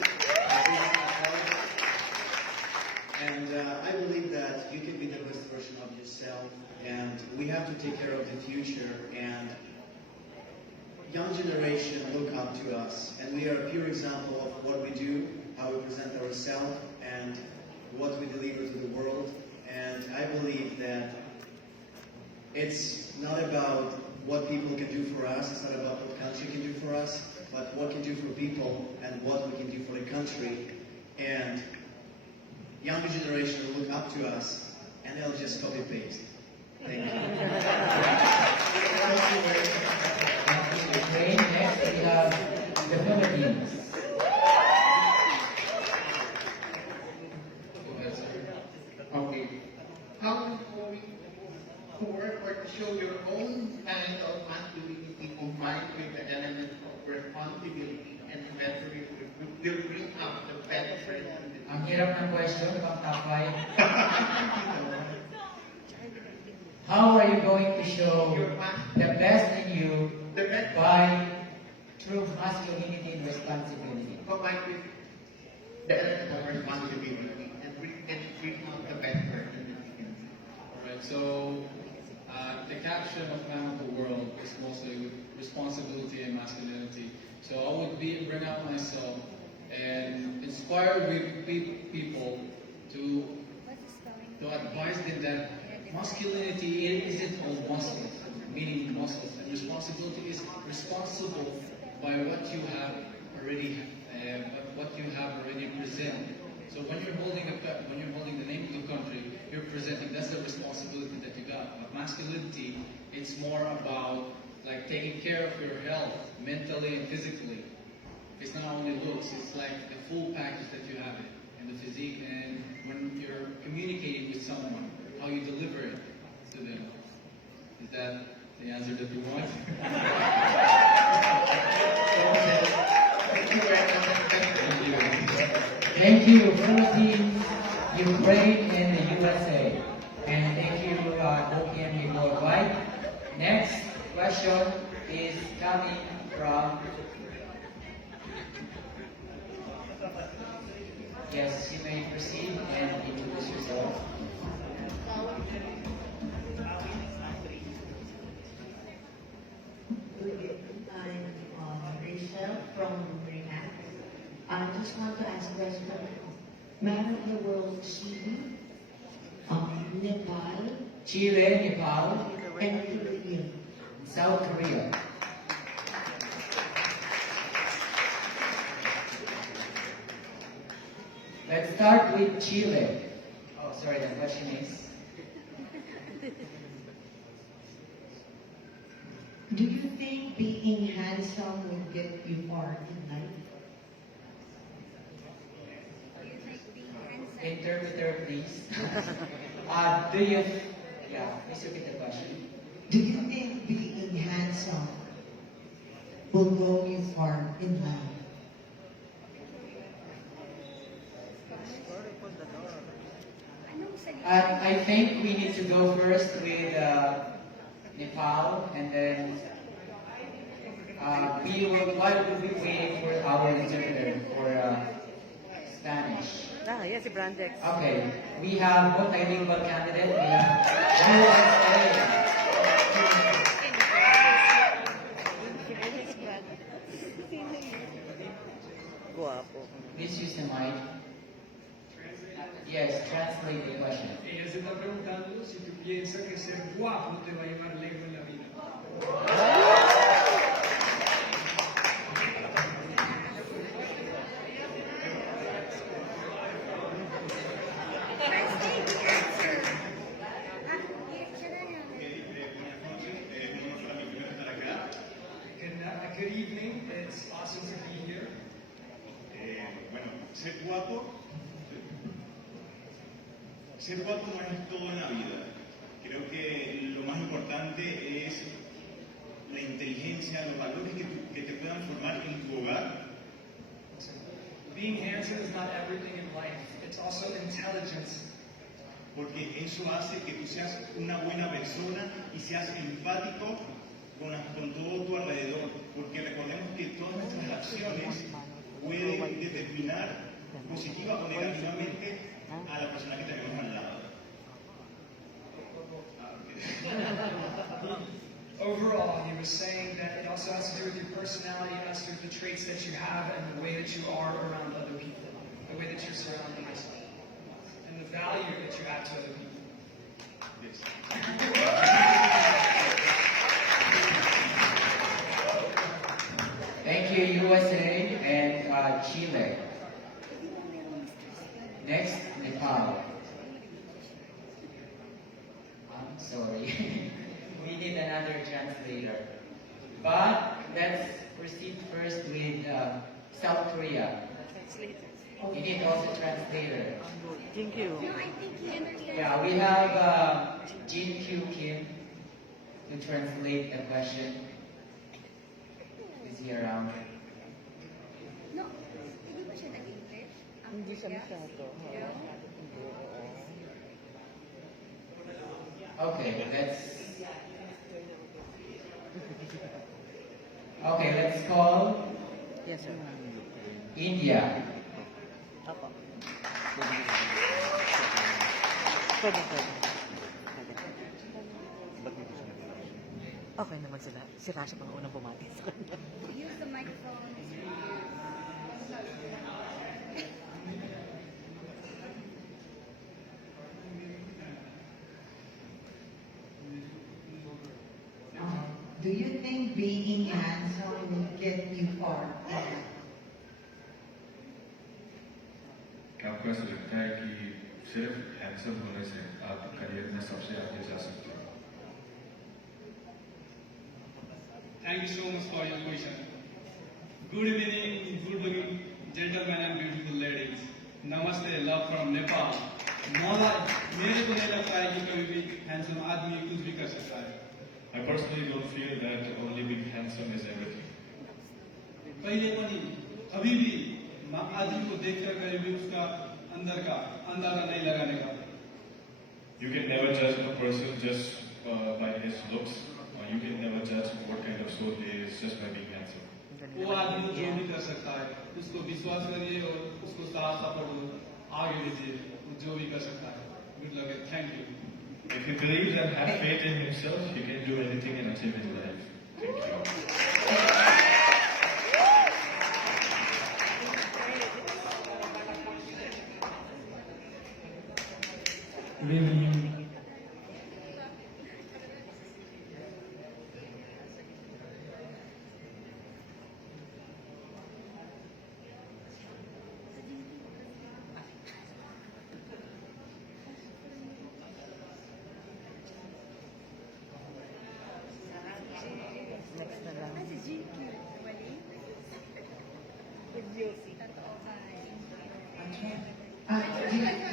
And I believe that you can be the best version of yourself, and we have to take care of the future, and young generation look up to us, and we are a pure example of what we do, how we present ourselves, and what we deliver to the world. And I believe that it's not about what people can do for us, it's not about what country can do for us, but what can do for people and what we can do for the country. And younger generation will look up to us, and they'll just copy-paste. Thank you. Ukraine, next we have the Philippines. Okay. How are you going to work or to show your own kind of masculinity combined with the elements of responsibility and eventually will bring out the best person? Ang hirap ng question, pang top 5. How are you going to show the best in you by true masculinity and responsibility? Combined with the elements of responsibility and bring out the best person that you can be. Alright, so the caption of Man of the World is mostly with responsibility and masculinity. So I would bring out myself and inspire people to advise them that masculinity isn't all muscles, meaning muscles, and responsibility is responsible by what you have already presented. So when you're holding the name of the country, you're presenting, that's the responsibility that you got. But masculinity, it's more about like taking care of your health, mental mentally and physically. It's not only looks, it's like the full package that you have it, and the physique, and when you're communicating with someone, how you deliver it to them. Is that the answer that you want? Thank you, Philippines, Ukraine, and the USA. And thank you, OPM Worldwide. Next question is coming from... Yes, you may proceed and introduce yourself. I'm Rachel from Terima. I just want to ask a question. Man of the world, Chile, Nepal, Chile, Nepal, and Korea. South Korea. Let's start with Chile. Oh, sorry, the question is... Do you think being handsome will get you far in life? Interpreter, please. Please repeat the question. Do you think being handsome will go you far in life? I think we need to go first with Nepal, and then while we'll be waiting for our interpreter for Spanish. Okay, we have multilingual candidate. We have Please use the mic. Yes, translate the question. Ella se está preguntando si tú piensas que ser guapo te va a llevar lejos en la vida. Good evening, it's awesome to be here. Bueno, ser guapo no es todo en la vida. Creo que lo más importante es la inteligencia, los valores que te puedan formar en tu hogar. Being handsome is not everything in life. It's also intelligence. Porque eso hace que tú seas una buena persona y seas empático con todo tu alrededor. Porque recordemos que todas nuestras acciones pueden determinar positiva o negativamente a la persona que tenemos al lado. Overall, he was saying that it also has to do with your personality, it has to do with the traits that you have and the way that you are around other people, the way that you're surrounding yourself, and the value that you add to other people. Thank you, USA and Chile. Next, Nepal. I'm sorry. We need another translator. But let's proceed first with South Korea. We need also translator. Thank you. Yeah, we have Jin Kyu Kim to translate the question. Is he around? No. Hindi siya masyado. Okay, let's call Yes, sir. India. Apo. Pwede. Okay naman sila. Si Rasha pang unang bumati sa kanya. Use the microphone. Do you think being handsome will get you far in life? आपका लगता है कि सिर्फ handsome होने से आप career में सबसे आगे जा सकते हो? Thank you so much for your question. Good evening, good looking gentlemen and beautiful ladies. Namaste, love from Nepal. मेरे को नहीं लगता है कि कभी भी हैंडसम आदमी कुछ भी कर सकता है. I personally don't feel that only being handsome is everything. कहीं पनि कभी भी आदमी को देखकर कहीं भी उसका अंदर का अंदाजा नहीं लगाने का. You can never judge a person just by his looks. You can never judge what kind of soul he is just by being handsome. वो आदमी जो भी कर सकता है उसको विश्वास करिए और उसको साथ सपोर्ट आगे लीजिए. जो भी कर सकता है. Good luck and thank you. If he believes and has faith in himself, he can do anything and achieve in life. Thank you. Good evening.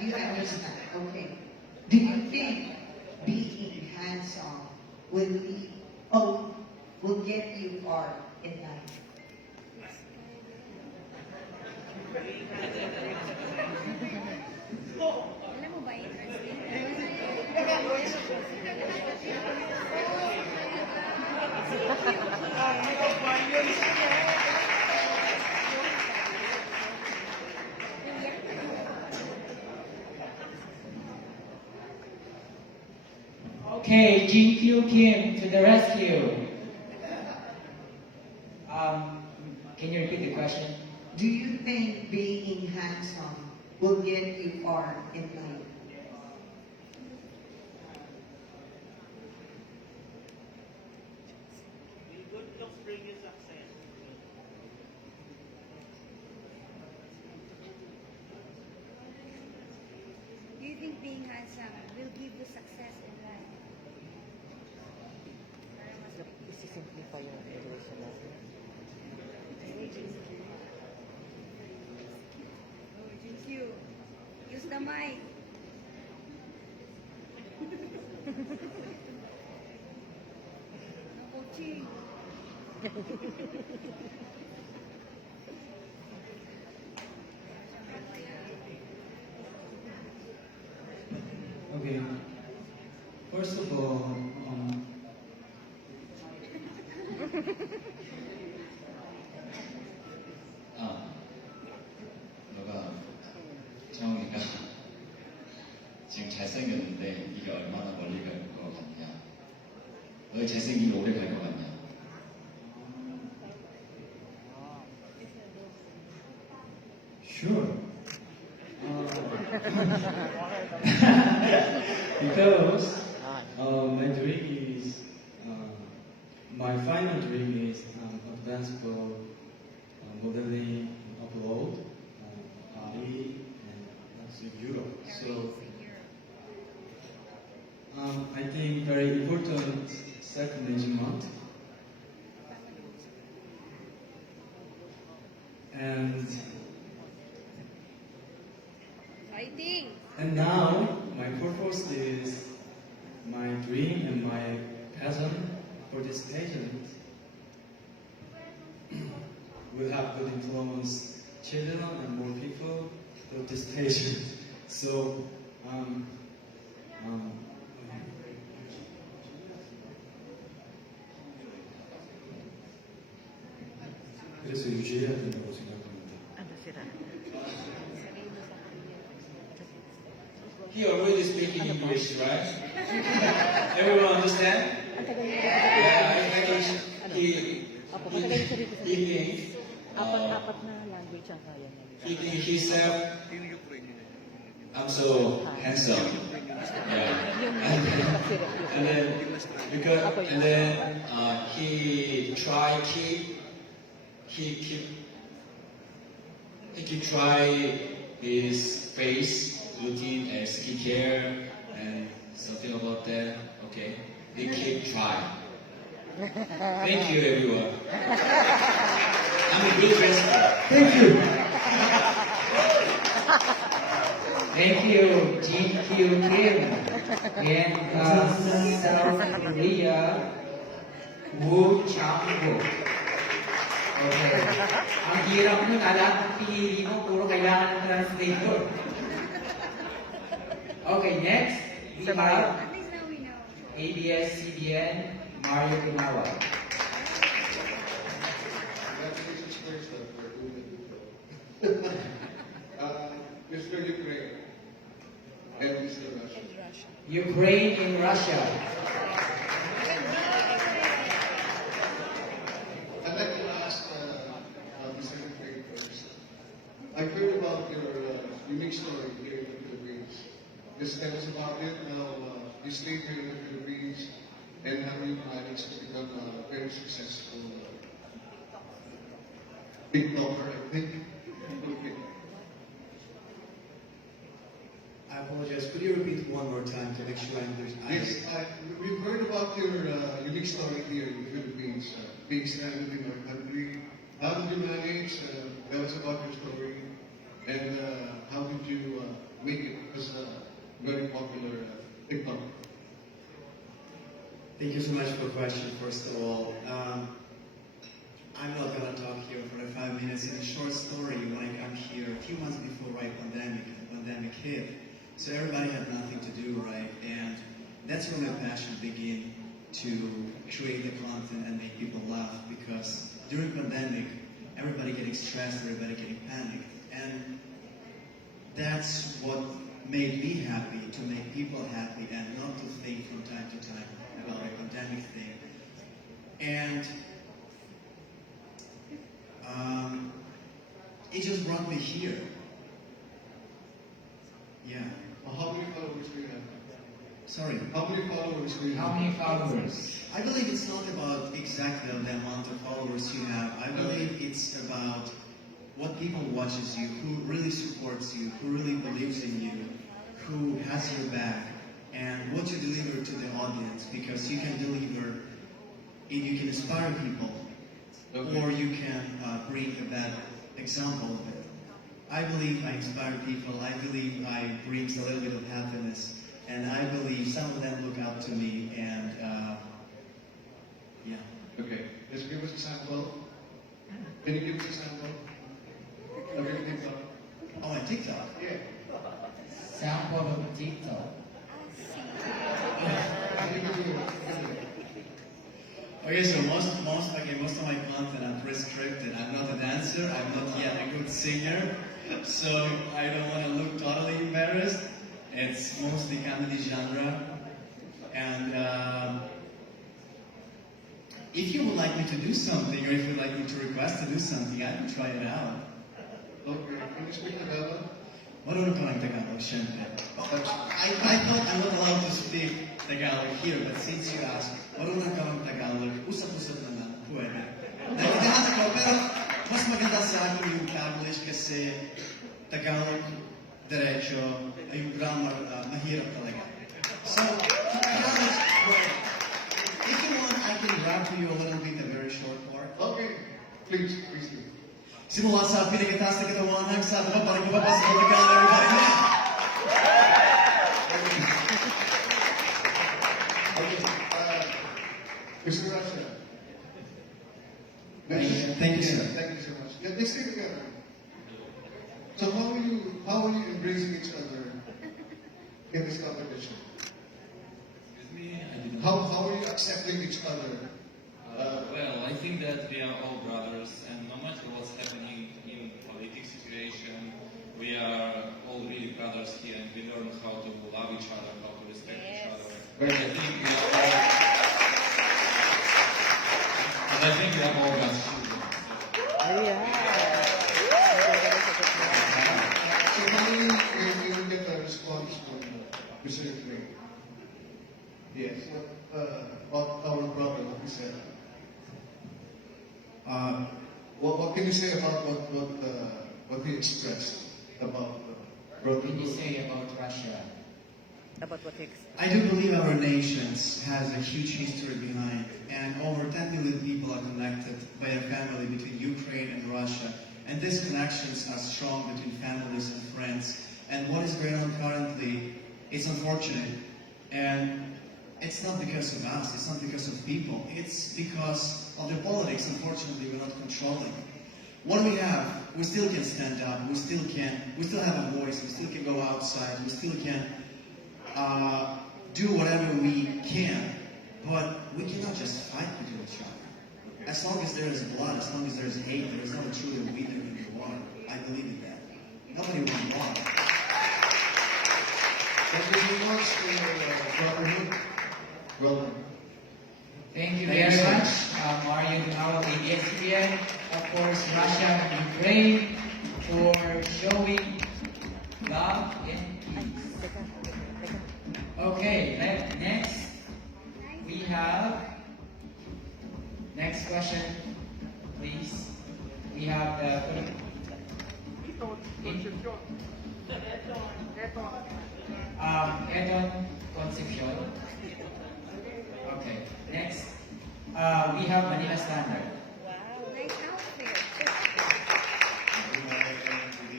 Do you understand? Okay. Do you think being handsome will get you far in life? Okay, Jin Kyu Kim to the rescue. Can you repeat the question? Do you think being handsome will get you far in life? Do you think being handsome will give you success in life? Isi-simplify yung relation natin. Thank you. Use the mic. No coaching. Okay. First of all, 너가 정우이가 지금 잘생겼는데 이게 얼마나 멀리 갈 것 같냐? 너의 잘생김이 오래 갈 것 같냐? sure. Because my dream is, my final dream is advanced for modeling, upload, Bali, and also Europe. So I think very important self-management. And now my purpose is my dream and my passion for this pageant will have good influence children and more people through this pageant. So 그래서 유지해야 된다고 생각합니다. He already speaking English, right? Everyone understand? Yeah, I think he thinks he thinks himself, I'm so handsome. Yeah. And then he try his face routine and skincare and something about that. Okay, he keep trying. Thank you, everyone. I'm be graceful. Thank you. Thank you, GQ Kim. And South Korea, Woo Chang-woo. Okay. Ang hirap nun, lahat ng pinili mo, puro kailangan ng translator. Okay, next, we have ABS-CBN, Mario Gunawa. Mr. Ukraine and Mr. Russia. Ukraine in Russia. I'd like to ask Mr. Ukraine first. I heard about your unique story here in the Philippines. Just tell us about it, how you stayed here in the Philippines, and how you managed to become a very successful big blogger, I think. Okay. I apologize. Could you repeat one more time to make sure I understand? Yes, we've heard about your unique story here in the Philippines, being stranded in our country. How did you manage? Tell us about your story. And how did you make it as a very popular TikTok? Thank you so much for the question, first of all. I'm not going to talk here for 5 minutes. In a short story, when I come here a few months before the pandemic hit, so everybody had nothing to do, right? And that's where my passion began to create the content and make people laugh, because during pandemic, everybody getting stressed, everybody getting panicked. And that's what made me happy, to make people happy and not to think from time to time about a pandemic thing. And it just brought me here. Yeah. Well, how many followers do you have? Sorry? How many followers do you have? How many followers? I believe it's not about exactly the amount of followers you have. I believe it's about what people watches you, who really supports you, who really believes in you, who has your back, and what you deliver to the audience, because you can deliver, you can inspire people, or you can bring a bad example of it. I believe I inspire people, I believe I bring a little bit of happiness, and I believe some of them look out to me, and yeah. Okay, let's give us a sample. Can you give us a sample of your TikTok? Oh, my TikTok? Yeah. Sample of TikTok. Okay, so most of my content I'm restricted. I'm not a dancer, I'm not yet a good singer, so I don't want to look totally embarrassed. It's mostly comedy genre, and if you would like me to do something, or if you'd like me to request to do something, I can try it out. Okay, can you speak Tagalog? Marunong ka ng Tagalog, syempre. I thought I'm not allowed to speak Tagalog here, but since you asked, marunong ka ng Tagalog, usap-usap na lang, pwede. Nagagahan ako, pero mas maganda sa akin yung Taglish kasi Tagalog, diretso, yung grammar, mahirap talaga. So, Tagalog, pwede. If you want, I can rap for you a little bit, a very short part. Okay, please do. Simula sa pinagataas na katawanan sa mga parang mababas sa Tagalog, everybody now! Mr. Russia. Thank you, sir. Thank you so much. Yeah, let's stay together. So how are you embracing each other in this competition? How are you accepting each other? Well, I think that we are all brothers, and no matter what's happening in political situation, we are all really brothers here, and we learn how to love each other, how to respect each other. And I think we are all God's children. So how do you get a response from Mr. Ukraine? Yes. About our brother, what he said. What can you say about what he expressed about brother? What can you say about Russia? I do believe our nations has a huge history behind, and over 10 million people are connected by a family between Ukraine and Russia. And these connections are strong between families and friends. And what is going on currently, it's unfortunate. And it's not because of us, it's not because of people, it's because of the politics, unfortunately, we're not controlling. What we have, we still can stand up, we still have a voice, we still can go outside, we still can do whatever we can, but we cannot just fight with each other. As long as there is blood, as long as there is hate, there is not a truly winner in the war. I believe in that. Nobody will war. Thank you very much for your brotherhood. Well done. Thank you very much, Mario Donaro, the ESPN, of course, Russia and Ukraine, for showing love and peace. Okay, next we have, next question, please. We have the Edon Concepcion. Okay, next, we have Manila Standard.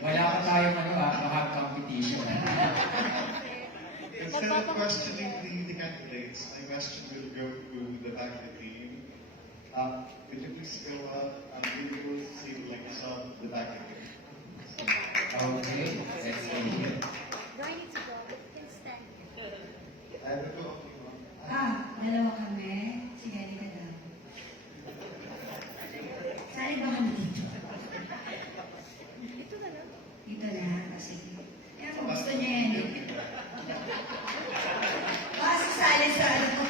Wala pa tayong baka competition. Instead of questioning the candidates, my question will go to the back of the team. Could you please go up and we will see like some the back of the team. Okay, let's go here. Do I need to go? Can stand. I will go. Dalawa kami. Sige, hindi ka daw. Saan ba kami dito? Dito na lang. Dito na, kasi. Kaya kung gusto niya yan. Sasali sa ano.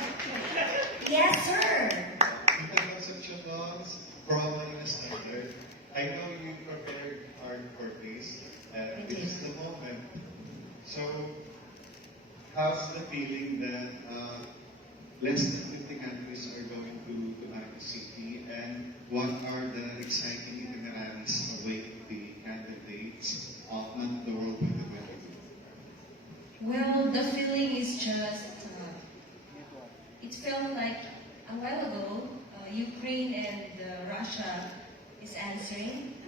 Yes, sir. Dito na sa Chapons, from Manila Standard. I know you prepared hard for this, and this is the moment. So, how's the feeling that less than 50 countries are going to Baguio City, and what are the exciting itineraries await the candidates of not the world with the world? Well, the feeling is just, it felt like a while ago, Ukraine and Russia is answering.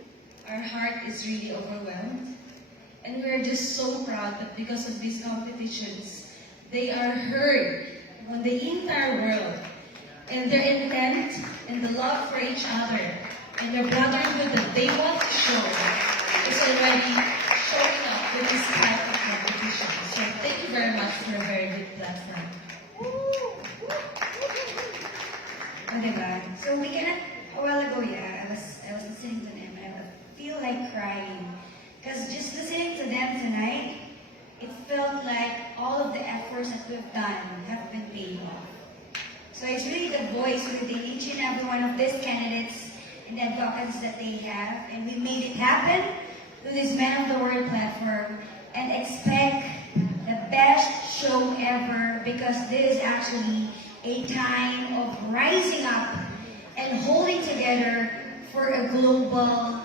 Our heart is really overwhelmed. And we're just so proud that because of these competitions, they are heard on the entire world. And their intent and the love for each other and their brotherhood that they want to show is already showing up with this type of competition. So thank you very much for a very good platform. Oh, diba? So we cannot, a while ago, I was listening to them and I feel like crying. Because just listening to them tonight, it felt like all of the efforts that we've done have been paid off. So it's really the voice within each and every one of these candidates and the advocates that they have. And we made it happen through this Man of the World platform and expect the best show ever because this is actually a time of rising up and holding together for a global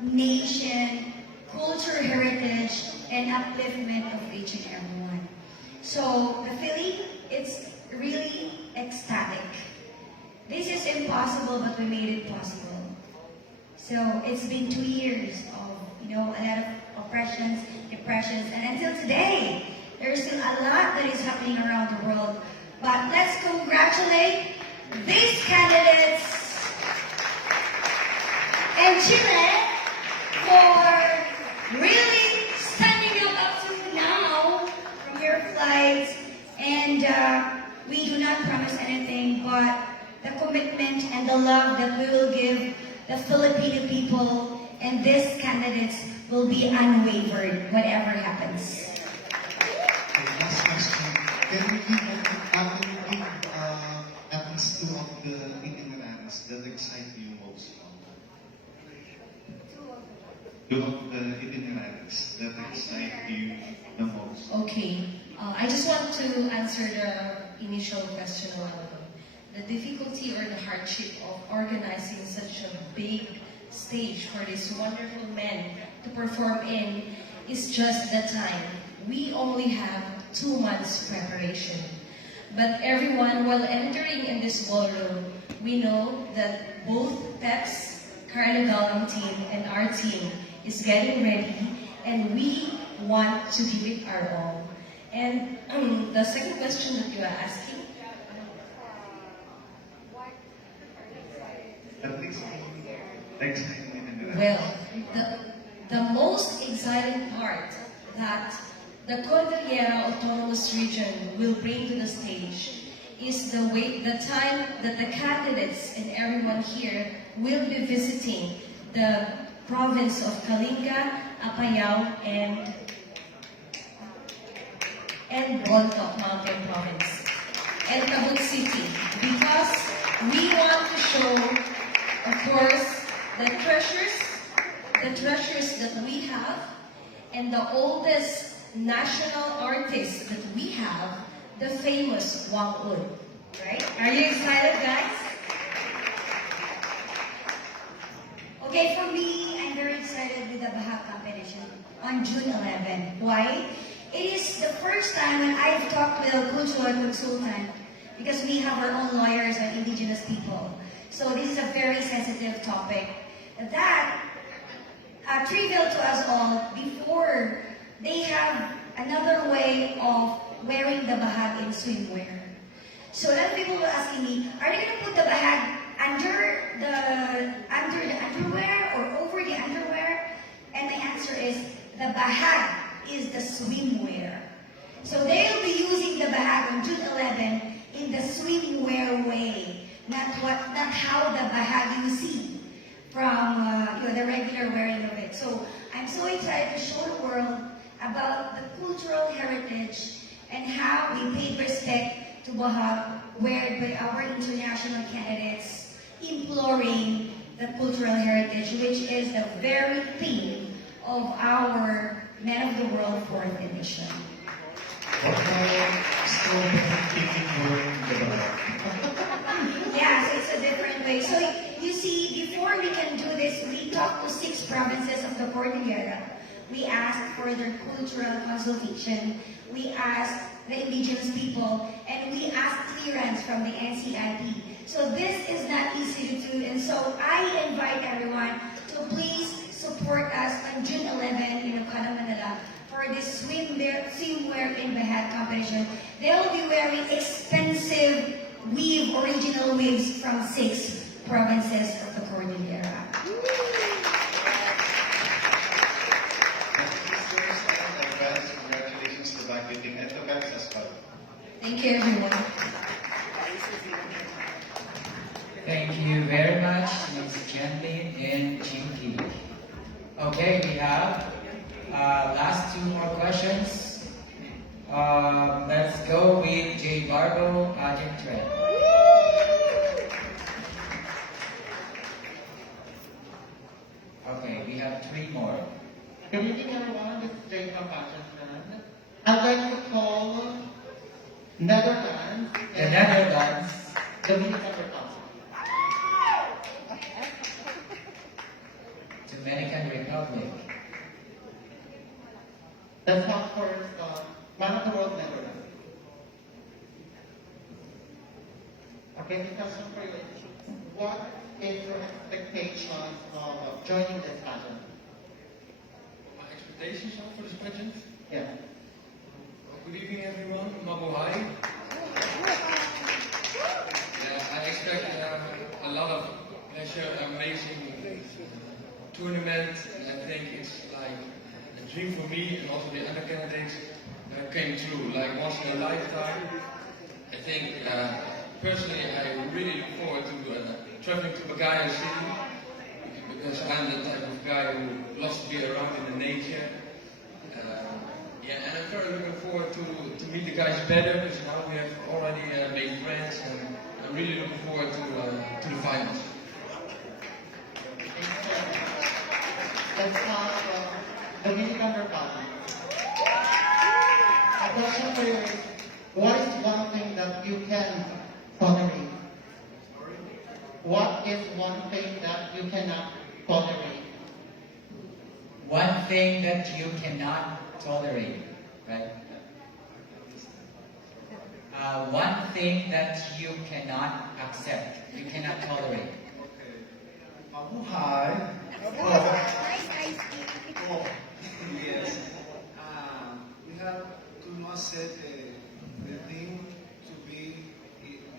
nation, culture, heritage, and upliftment of each and every one. So the feeling, it's really ecstatic. This is impossible, but we made it possible. So it's been 2 years of, a lot of oppressions, depressions, and until today, there's still a lot that is happening around the world. But let's congratulate these candidates in Chile for really standing up to now from your flights. And we do not promise anything but the commitment and the love that we will give the Filipino people and these candidates will be unwavered, whatever happens. Last question. Can you give at least two of the itineraries that excite you most? Two of the itineraries that excite you the most. Okay, I just want to answer the initial question a while ago. The difficulty or the hardship of organizing such a big stage for these wonderful men to perform in is just the time. We only have 2 months preparation. But everyone, while entering in this ballroom, we know that both Peps, Harap team and our team is getting ready, and we want to give it our all. And the second question that you are asking, well, the most exciting part that the Cordillera Autonomous Region will bring to the stage is the time that the candidates and everyone here will be visiting the province of Kalinga, Apayao, and Bontoc Mountain Province, and Tabuk City, because we want to show, of course, the treasures that we have, and the oldest national artist that we have, the famous Wang Un. Right? Are you excited, guys? Okay, for me, I'm very excited with the Bahag competition on June 11. Why? It is the first time when I've talked with a cultural consultant, because we have our own lawyers on indigenous people. So this is a very sensitive topic that trivial to us all. Before, they have another way of wearing the bahag in swimwear. So a lot of people were asking me, are they going to put the bahag under the underwear or over the underwear? And my answer is, the bahag is the swimwear. So they'll be using the bahag on June 11 in the swimwear way, not how the bahag you see from the regular wearing of it. So I'm so excited to show the world about the cultural heritage and how we pay respect to bahag, weared by our international candidates, imploring the cultural heritage, which is the very theme of our Men of the World 4th edition. Yes, it's a different way. So you see, before we can do this, we talked to 6 provinces of the Cordillera. We asked for their cultural consultation. We asked the indigenous people, and we asked clearance from the NCIP. So this is not easy to do, and so I invite everyone to please support us on June 11 in Okada, Manila for this swimwear in Bahag competition. They'll be wearing expensive original weaves from 6 provinces of the Cordillera. Congratulations to Baguio and the best as well. Thank you, everyone. Thank you very much, Ms. Janlin and Jinky. Okay, we have last 2 more questions. Let's go with J. Barbo, Agent Trend. Okay, we have 3 more. Good evening, everyone. This is Jay from Pasand. I'd like to call Netherlands. The Netherlands. Dominican Republic. Dominican Republic. Let's talk first Man of the World Netherlands. Okay, the question for you is, what is your expectations of joining this pageant? My expectations for this pageant? Yeah. Good evening, everyone. Mabuhay. Yeah, I expect a lot of pleasure, amazing tournament. I think it's like a dream for me and also the other candidates came true, like once in a lifetime. I think personally, I really look forward to traveling to Baguio City because I'm the type of guy who loves to be around in the nature. Yeah, and I'm very looking forward to meet the guys better because now we have already made friends, and I'm really looking forward to the finals. Let's talk Dominican Republic. A question for you is, what is one thing that you can tolerate? What is one thing that you cannot tolerate? One thing that you cannot tolerate, right? One thing that you cannot accept, you cannot tolerate. Mabuhay. Oh, yes. We have to not set the thing to be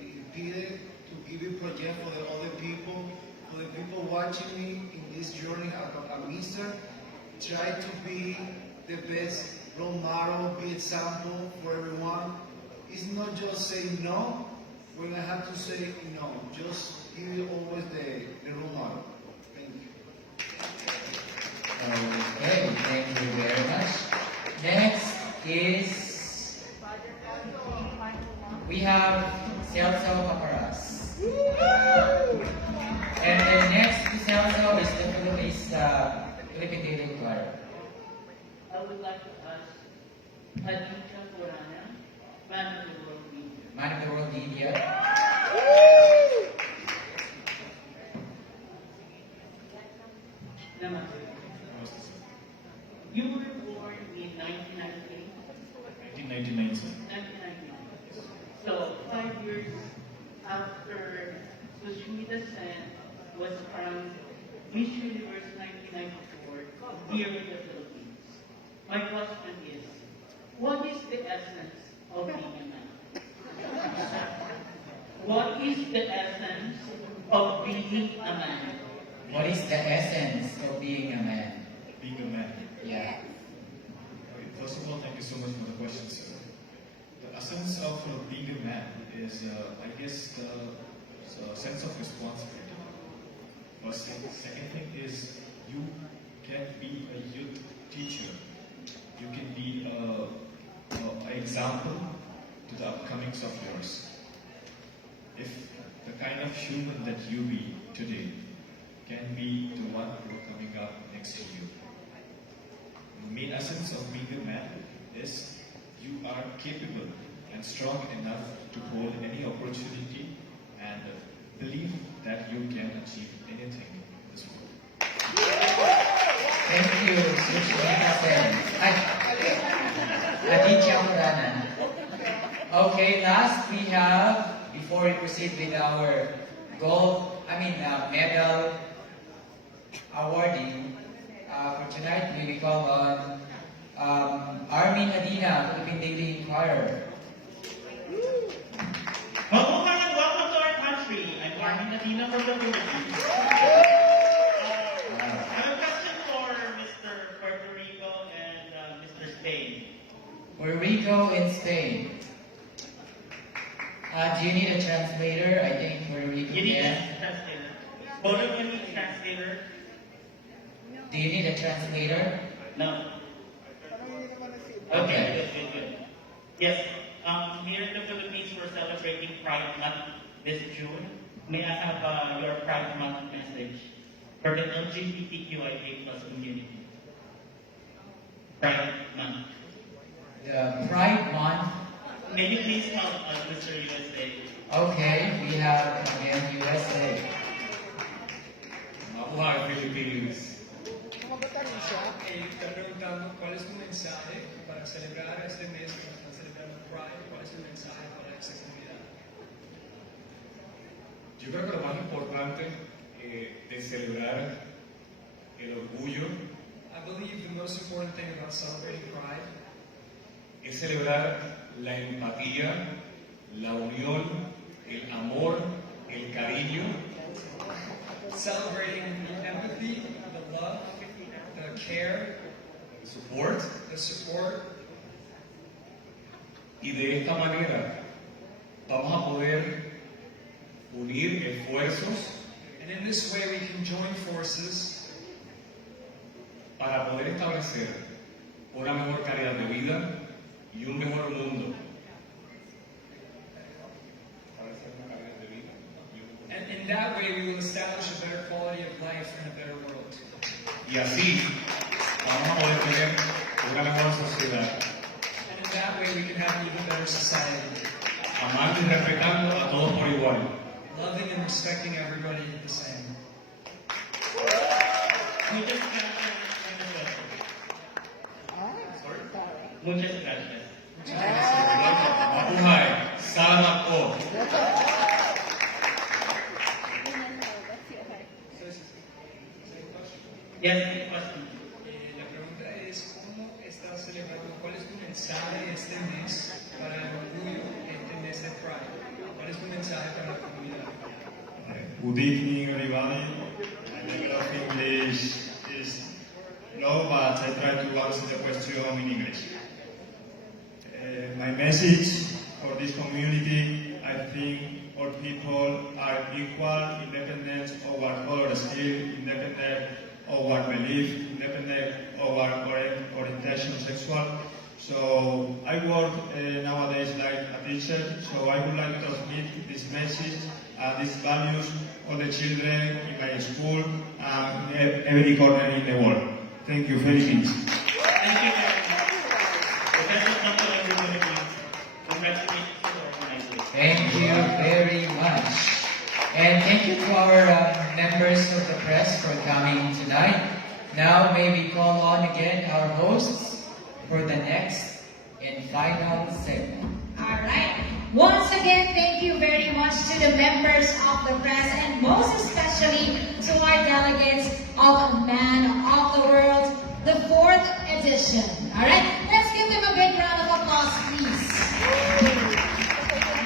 impeded, to give a project for the other people, for the people watching me in this journey as a minister. Try to be the best role model, be example for everyone. It's not just saying no when I have to say no. Just give you always the role model. Thank you. Okay, thank you very much. Next is we have Celso Paparas. And then next to Celso is the Philippine Daily Choir. I would like to ask Aditya Bhoolana, Man of the World Media. Man of the World Media. Namaste. You were born in 1998? 1999, sir. 1999. So, 5 years after Sushmita Sen was crowned Miss Universe 1994 here in the Philippines. My question is, what is the essence of being a man? What is the essence of being a man? What is the essence of being a man? Being a man. Yeah. Okay, first of all, thank you so much for the question, sir. The essence of being a man is, I guess, the sense of responsibility. First thing. Second thing is, you can be a youth teacher. You can be an example to the upcomings of yours. If the kind of human that you be today can be the one who are coming up next to you. The main essence of being a man is you are capable and strong enough to hold any opportunity and believe that you can achieve anything in this world. Thank you, Sushmita Sen. Aditya Bhoolana. Okay, last we have, before we proceed with our medal awarding, for tonight we call on Armin Adina, Philippine Daily Inquirer. Mabuhay and welcome to our country. I'm Armin Adina from the Philippines. I have a question for Mr. Puerto Rico and Mr. Spain. Puerto Rico and Spain. Do you need a translator? I think Puerto Rico. You need a translator. Both of you need a translator. Do you need a translator? No. Okay, good. Yes, here in the Philippines we're celebrating Pride Month this June. May I have your Pride Month message for the LGBTQIA+ community? Pride Month. The Pride Month. May you please help us, Mr. USA? Okay, we have again USA. Mabuhay, Philippines. Preguntando cuál es tu mensaje para celebrar este mes, para celebrar el Pride, cuál es tu mensaje para esta comunidad. Yo creo que lo más importante de celebrar el orgullo I believe the most important thing about celebrating Pride es celebrar la empatía, la unión, el amor, el cariño. Celebrating the empathy, the love, the care, the support. Y de esta manera vamos a poder unir esfuerzos. And in this way we can join forces para poder establecer una mejor calidad de vida y un mejor mundo. And in that way we will establish a better quality of life and a better world. Y así vamos a poder tener una mejor sociedad. And in that way we can have an even better society. Amando y respetando a todos por igual. Loving and respecting everybody the same. Muchas gracias. Mabuhay, salamat po. Yes, question. La pregunta es, ¿cómo estás celebrando? ¿Cuál es tu mensaje este mes para el orgullo, este mes de Pride? ¿Cuál es tu mensaje para la comunidad? Good evening, everybody. My level of English is low, but I try to answer the question in English. My message for this community, I think all people are equal, independent of what color skin, independent of what belief, independent of what orientation sexual. So I work nowadays like a teacher, so I would like to transmit this message and these values on the children in my school and in every corner in the world. Thank you very much. Thank you very much. Professor Dr. Congratulations to the organizers. Thank you very much. And thank you to our members of the press for coming tonight. Now may we call on again our hosts for the next and final segment. All right. Once again, thank you very much to the members of the press and most especially to our delegates of Man of the World, the 4th edition. All right. Let's give them a big round of applause, please.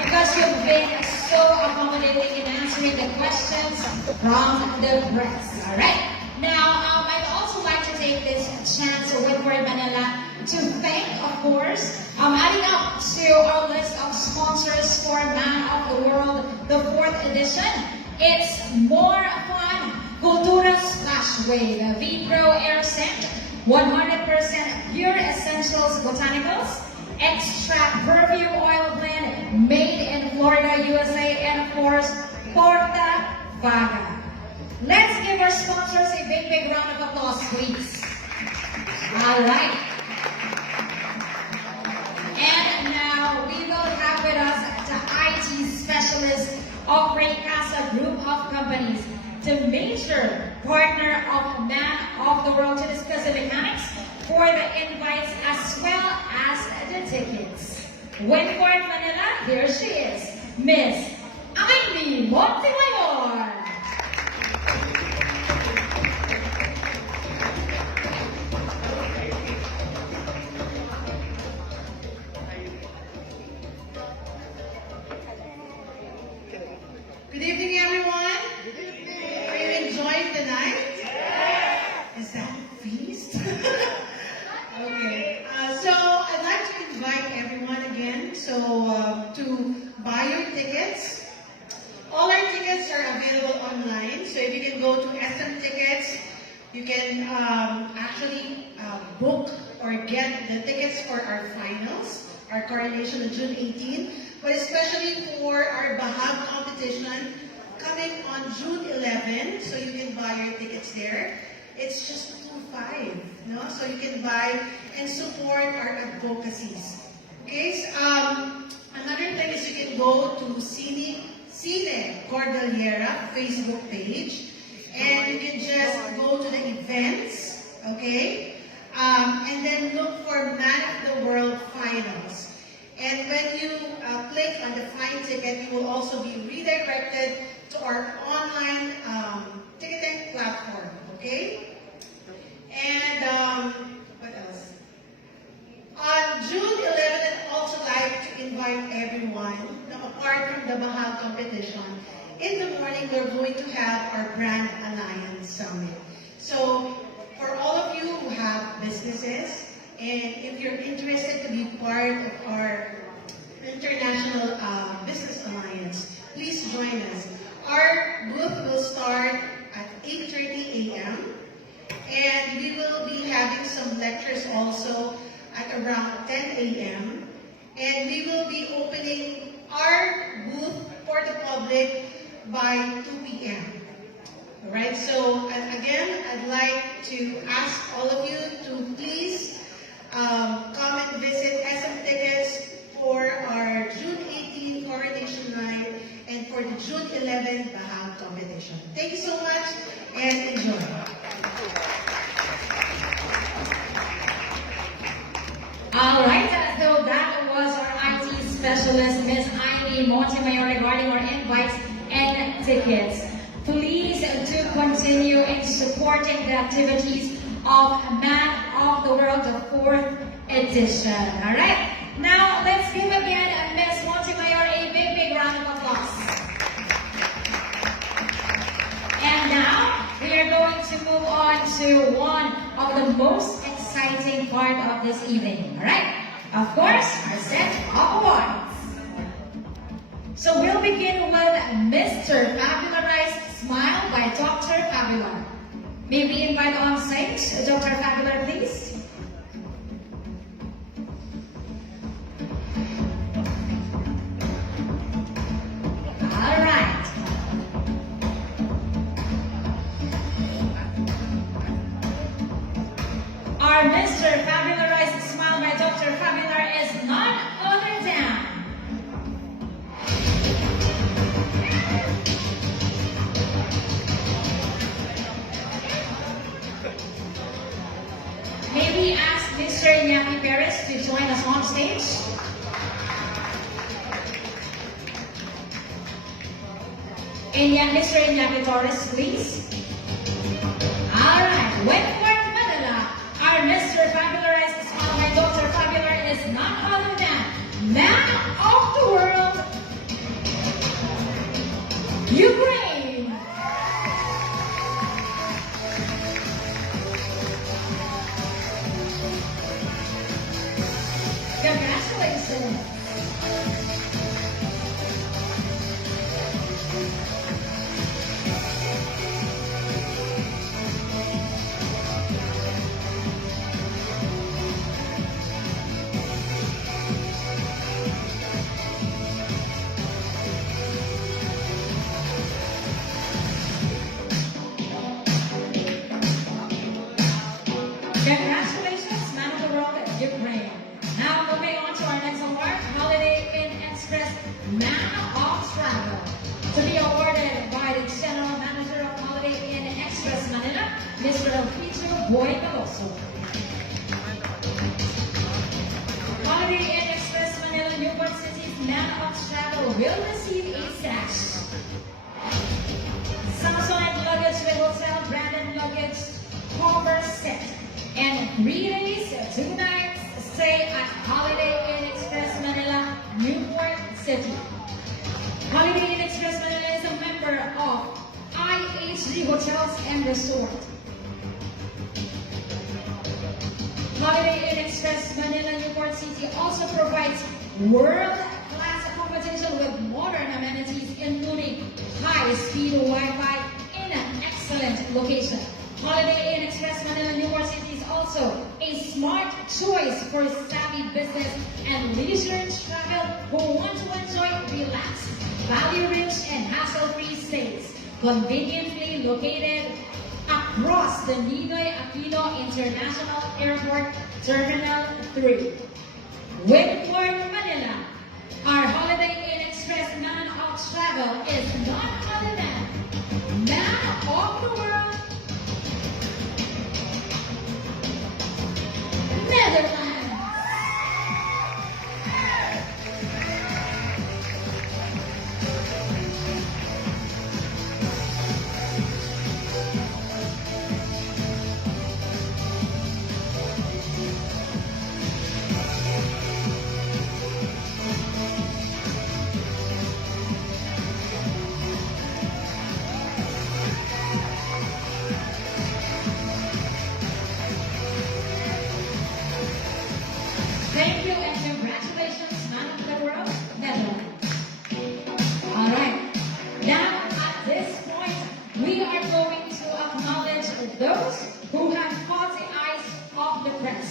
Because you've been so accommodating in answering the questions from the press. All right. Now, I'd also like to take this chance with Word Manila to thank, of course, adding up to our list of sponsors for Man of the World, the 4th edition. It's More Fun, Cultura Splashwave, V-Pro Air Scent, 100% Pure Essentials Botanicals, Extract Perfume Oil Blend, made in Florida, USA, and of course, Porta Vaga. Let's give our sponsors a big round of applause, please. All right. And now we will have with us the IT specialist of Raycasa Group of Companies, the major partner of Man of the World, to discuss the mechanics for the invites as well as the tickets. Winford Manila, here she is, Miss Amy Montemayor. Good evening, everyone. Are you enjoying the night? Is that a feast? Okay. So I'd like to invite everyone again to buy your tickets. All our tickets are available online. So if you can go to SM Tickets, you can actually book or get the tickets for our finals, our coronation on June 18. But especially for our Bahag competition coming on June 11, so you can buy your tickets there. It's just $2.5, no? So you can buy and support our advocacies. Okay, so, another thing is you can go to Cine Cordillera Facebook page, and you can just go to the events, okay? And then look for Man of the World Finals. And when you click on the Find Ticket, you will also be redirected to our online ticketing platform, okay? And what else? On June 11th, I'd also like to invite everyone, apart from the Bahag competition, in the morning we're going to have our Brand Alliance Summit. So for all of you who have businesses, and if you're interested to be part of our International Business Alliance, please join us. Our booth will start at 8:30 a.m. and we will be having some lectures also at around 10 a.m. And we will be opening our booth for the public by 2 p.m. Alright, so again, I'd like to ask all of you to please come and visit SM Tickets for our June 18 coronation night and for the June 11 Bahag competition. Thank you so much and enjoy. All right, so that was our IT specialist, Ms. Amy Montemayor, regarding our invites and tickets. To please do continue in supporting the activities of Man of the World, the 4th edition. All right. Now let's give again Miss Montemayor a big round of applause. And now we are going to move on to one of the most exciting part of this evening. All right. Of course, our set of awards. So we'll begin with Mr. Fabularized Smile by Dr. Fabular. May we invite on stage Dr. Fabular, please? All right. Our Mr. Fabularized Smile by Dr. Fabular is none other than May we ask Mr. Iñaki Perez to join us on stage? Mr. Iñaki Torres, please. All right, Wentworth, Manila, our Mr. Fabularized Smile by Dr. Fabular is none other than Man of the World, Ukraine. Congratulations. Congratulations, Man of the World, Ukraine. Now moving on to our next award, Holiday Inn Express Man of Travel, to be awarded by the General Manager of Holiday Inn Express Manila, Mr. Elpidio Boy Veloso. Holiday Inn Express Manila, Newport City's Man of Travel will receive a sash, Samsonite luggage with hotel branded luggage cover set, and 3 days, 2 nights stay at Holiday Inn Express Manila, Newport City. Holiday Inn Express Manila is a member of IHG Hotels and Resort. Holiday Inn Express Manila, Newport City also provides world-class accommodation with modern amenities, including high-speed Wi-Fi in an excellent location. Holiday Inn Express Manila, Newport City is also a smart choice for savvy business and leisure travel who want to enjoy relaxed, value-rich, and hassle-free stays. Conveniently located across the Ninoy Aquino International Airport, Terminal 3. Wentworth, Manila, our Holiday Inn Express Man of Travel is none other than Man of the World, Netherlands. Thank you and congratulations, Man of the World, Netherlands. All right. Now, at this point, we are going to acknowledge those who have caught the eyes of the press,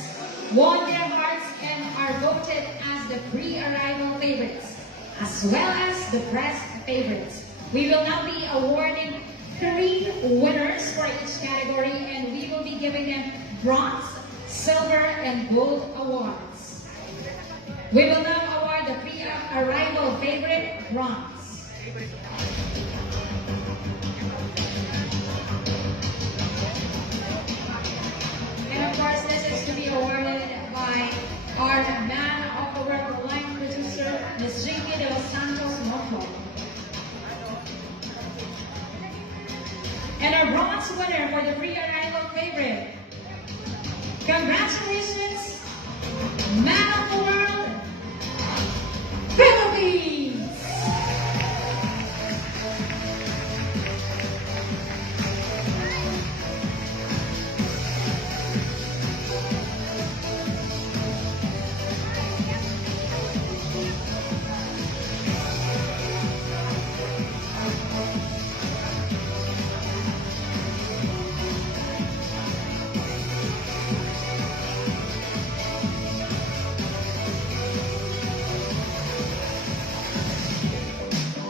won their hearts, and are voted as the pre-arrival favorites, as well as the press favorites. We will now be awarding 3 winners for each category, and we will be giving them bronze, silver, and gold awards. We will now award the pre-arrival favorite, bronze. And of course, this is to be awarded by our Man of the World line producer, Ms. Jinky de los Santos Mojo. winner for the pre-arrival favorite. Congratulations, Man of the World, Philippines!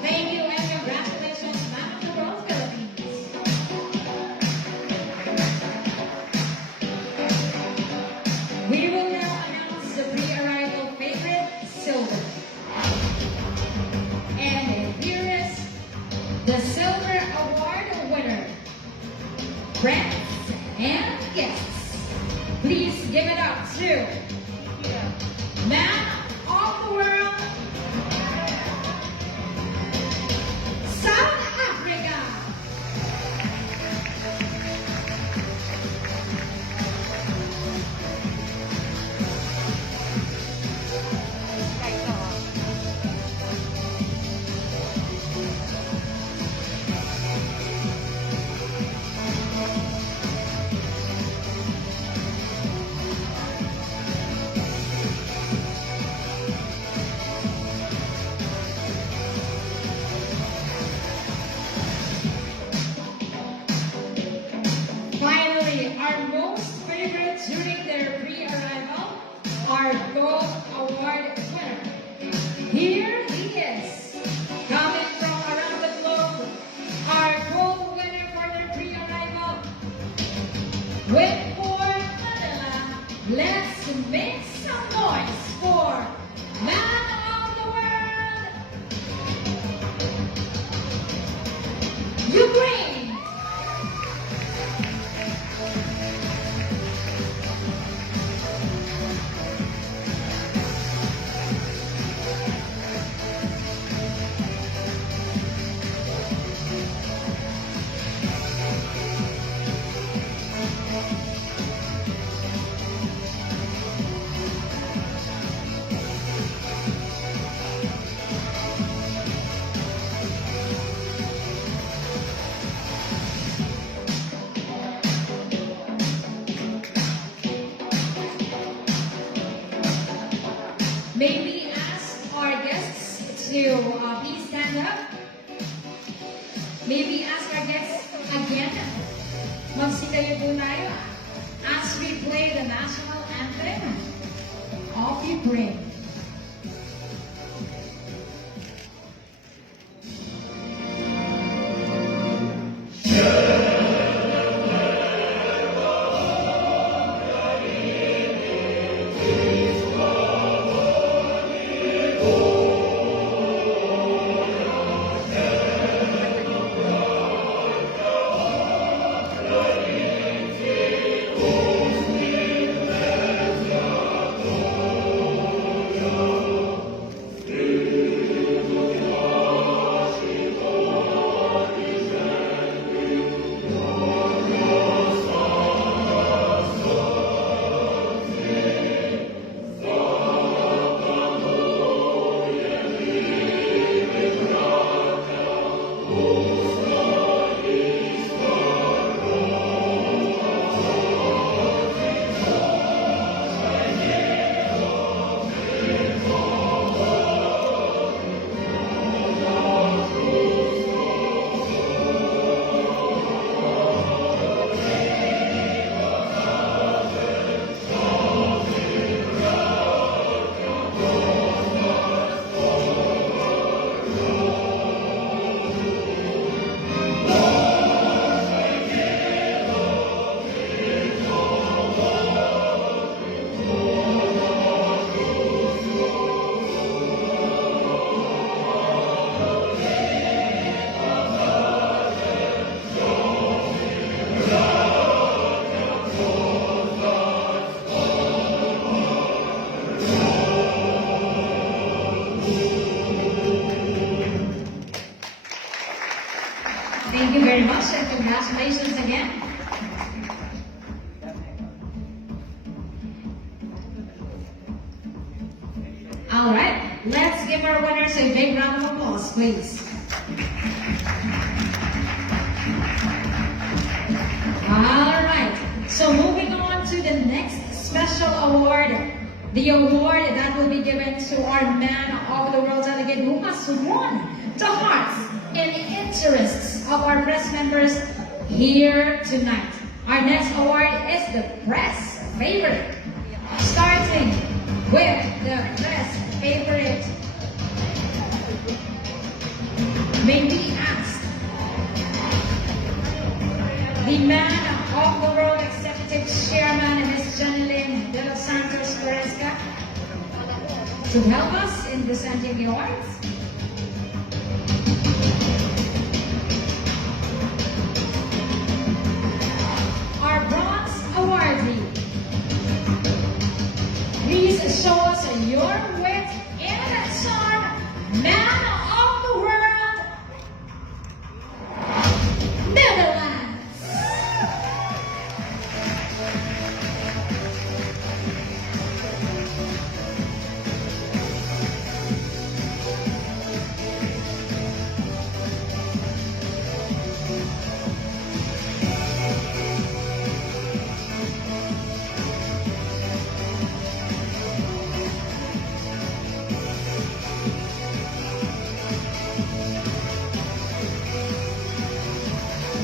Thank you and congratulations, Man of the World, Philippines. We will now announce the pre-arrival favorite, Silver. And here is the Silver Award winner. Friends and guests, please give it up to Man of the World, South Africa. Finally, our most favorite during their pre-arrival, our Gold Award winner. Here he is, coming from around the globe, our Gold winner for their pre-arrival. With for Manila, let's make some noise for Man of the World, Ukraine. May we ask our guests to please stand up? May we ask our guests again? Magsitayo po tayo as we play the national anthem of Ukraine. let's give our winners a big round of applause, please. Alright, so moving on to the next special award. The award that will be given to our Man of the World delegate who has won the hearts and interests of our press members here tonight. Our next award is the press favorite. Starting with the press favorite. May we ask the Man of the World Executive Chairman, Ms. Janilyn de los Santos Fresca, to help us in presenting the awards. Our bronze awardee. Please show us your wit and charm, Man of the World, Netherlands.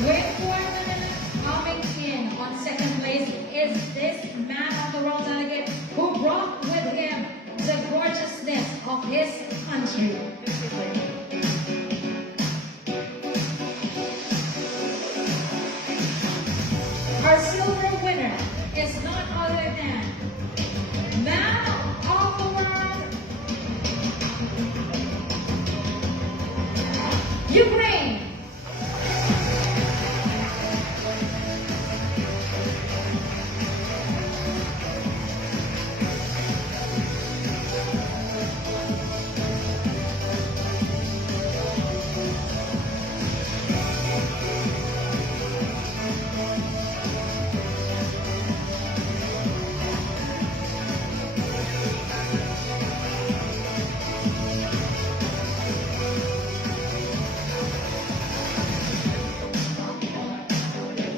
With 4 minutes coming in on second place is this Man of the World delegate who brought with him the gorgeousness of his country. Our silver winner is none other than Man of the World, Ukraine.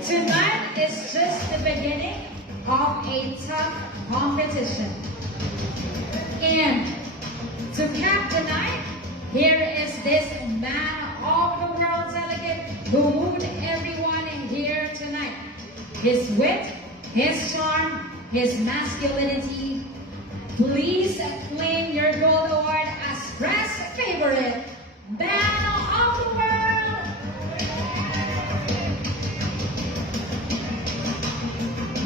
Tonight is just the beginning of a tough competition. And to cap the night, here is this Man of the World delegate who moved everyone in here tonight. His wit, his charm, his masculinity. Please claim your gold award as press favorite, Man of the World.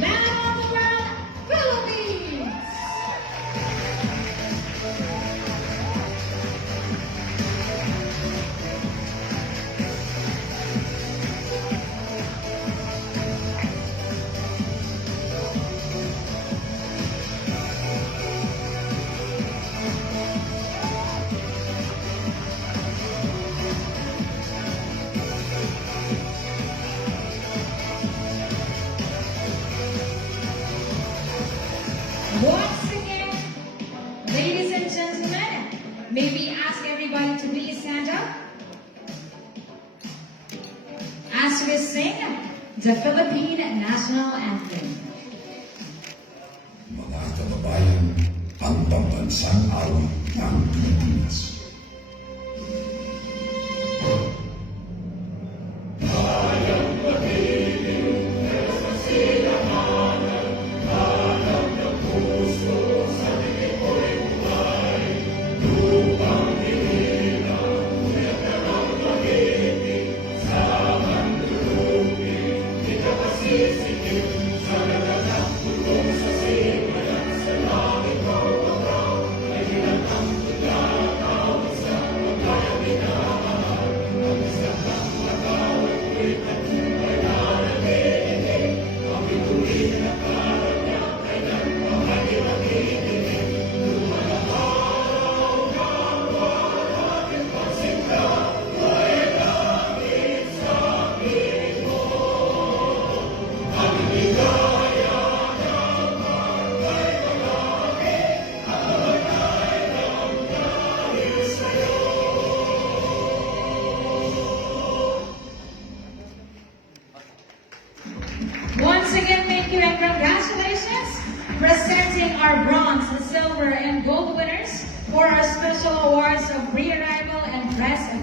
Man of the World, Philippines! Once again, ladies and gentlemen, may we ask everybody to please stand up as we sing the Philippine National Anthem. Mga kababayan, ang pambansang awit ng Pilipinas. Sa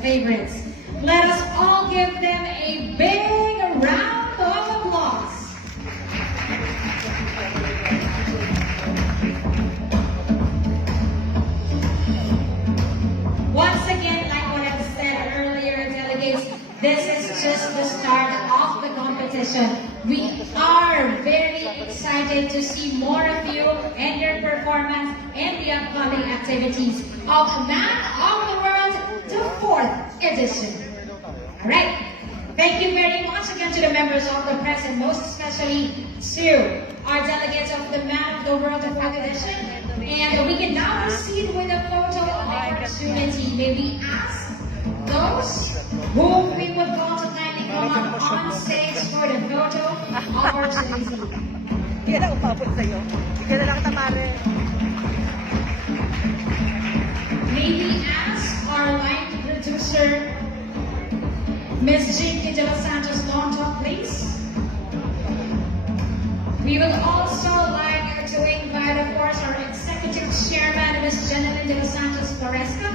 favorites. Let us all give them a big round of applause. Once again, like what I've said earlier, delegates, this is just the start of the competition. We are very excited to see more of you and your performance and the upcoming activities of Man of the World, the 4th edition. Alright, thank you very much again to the members of the press and most especially to our delegates of the Man of the World, the 4th edition. And we can now proceed with a photo opportunity. May we ask those whom we would want to kindly come up on stage for the photo opportunity. Hindi na upabot sa'yo. Hindi na lang tamare. May we ask our line producer, Ms. Jinky de los Santos Lontop, please? We would also like to invite, of course, our Executive Chairman, Ms. Jeneline de los Santos Floresca.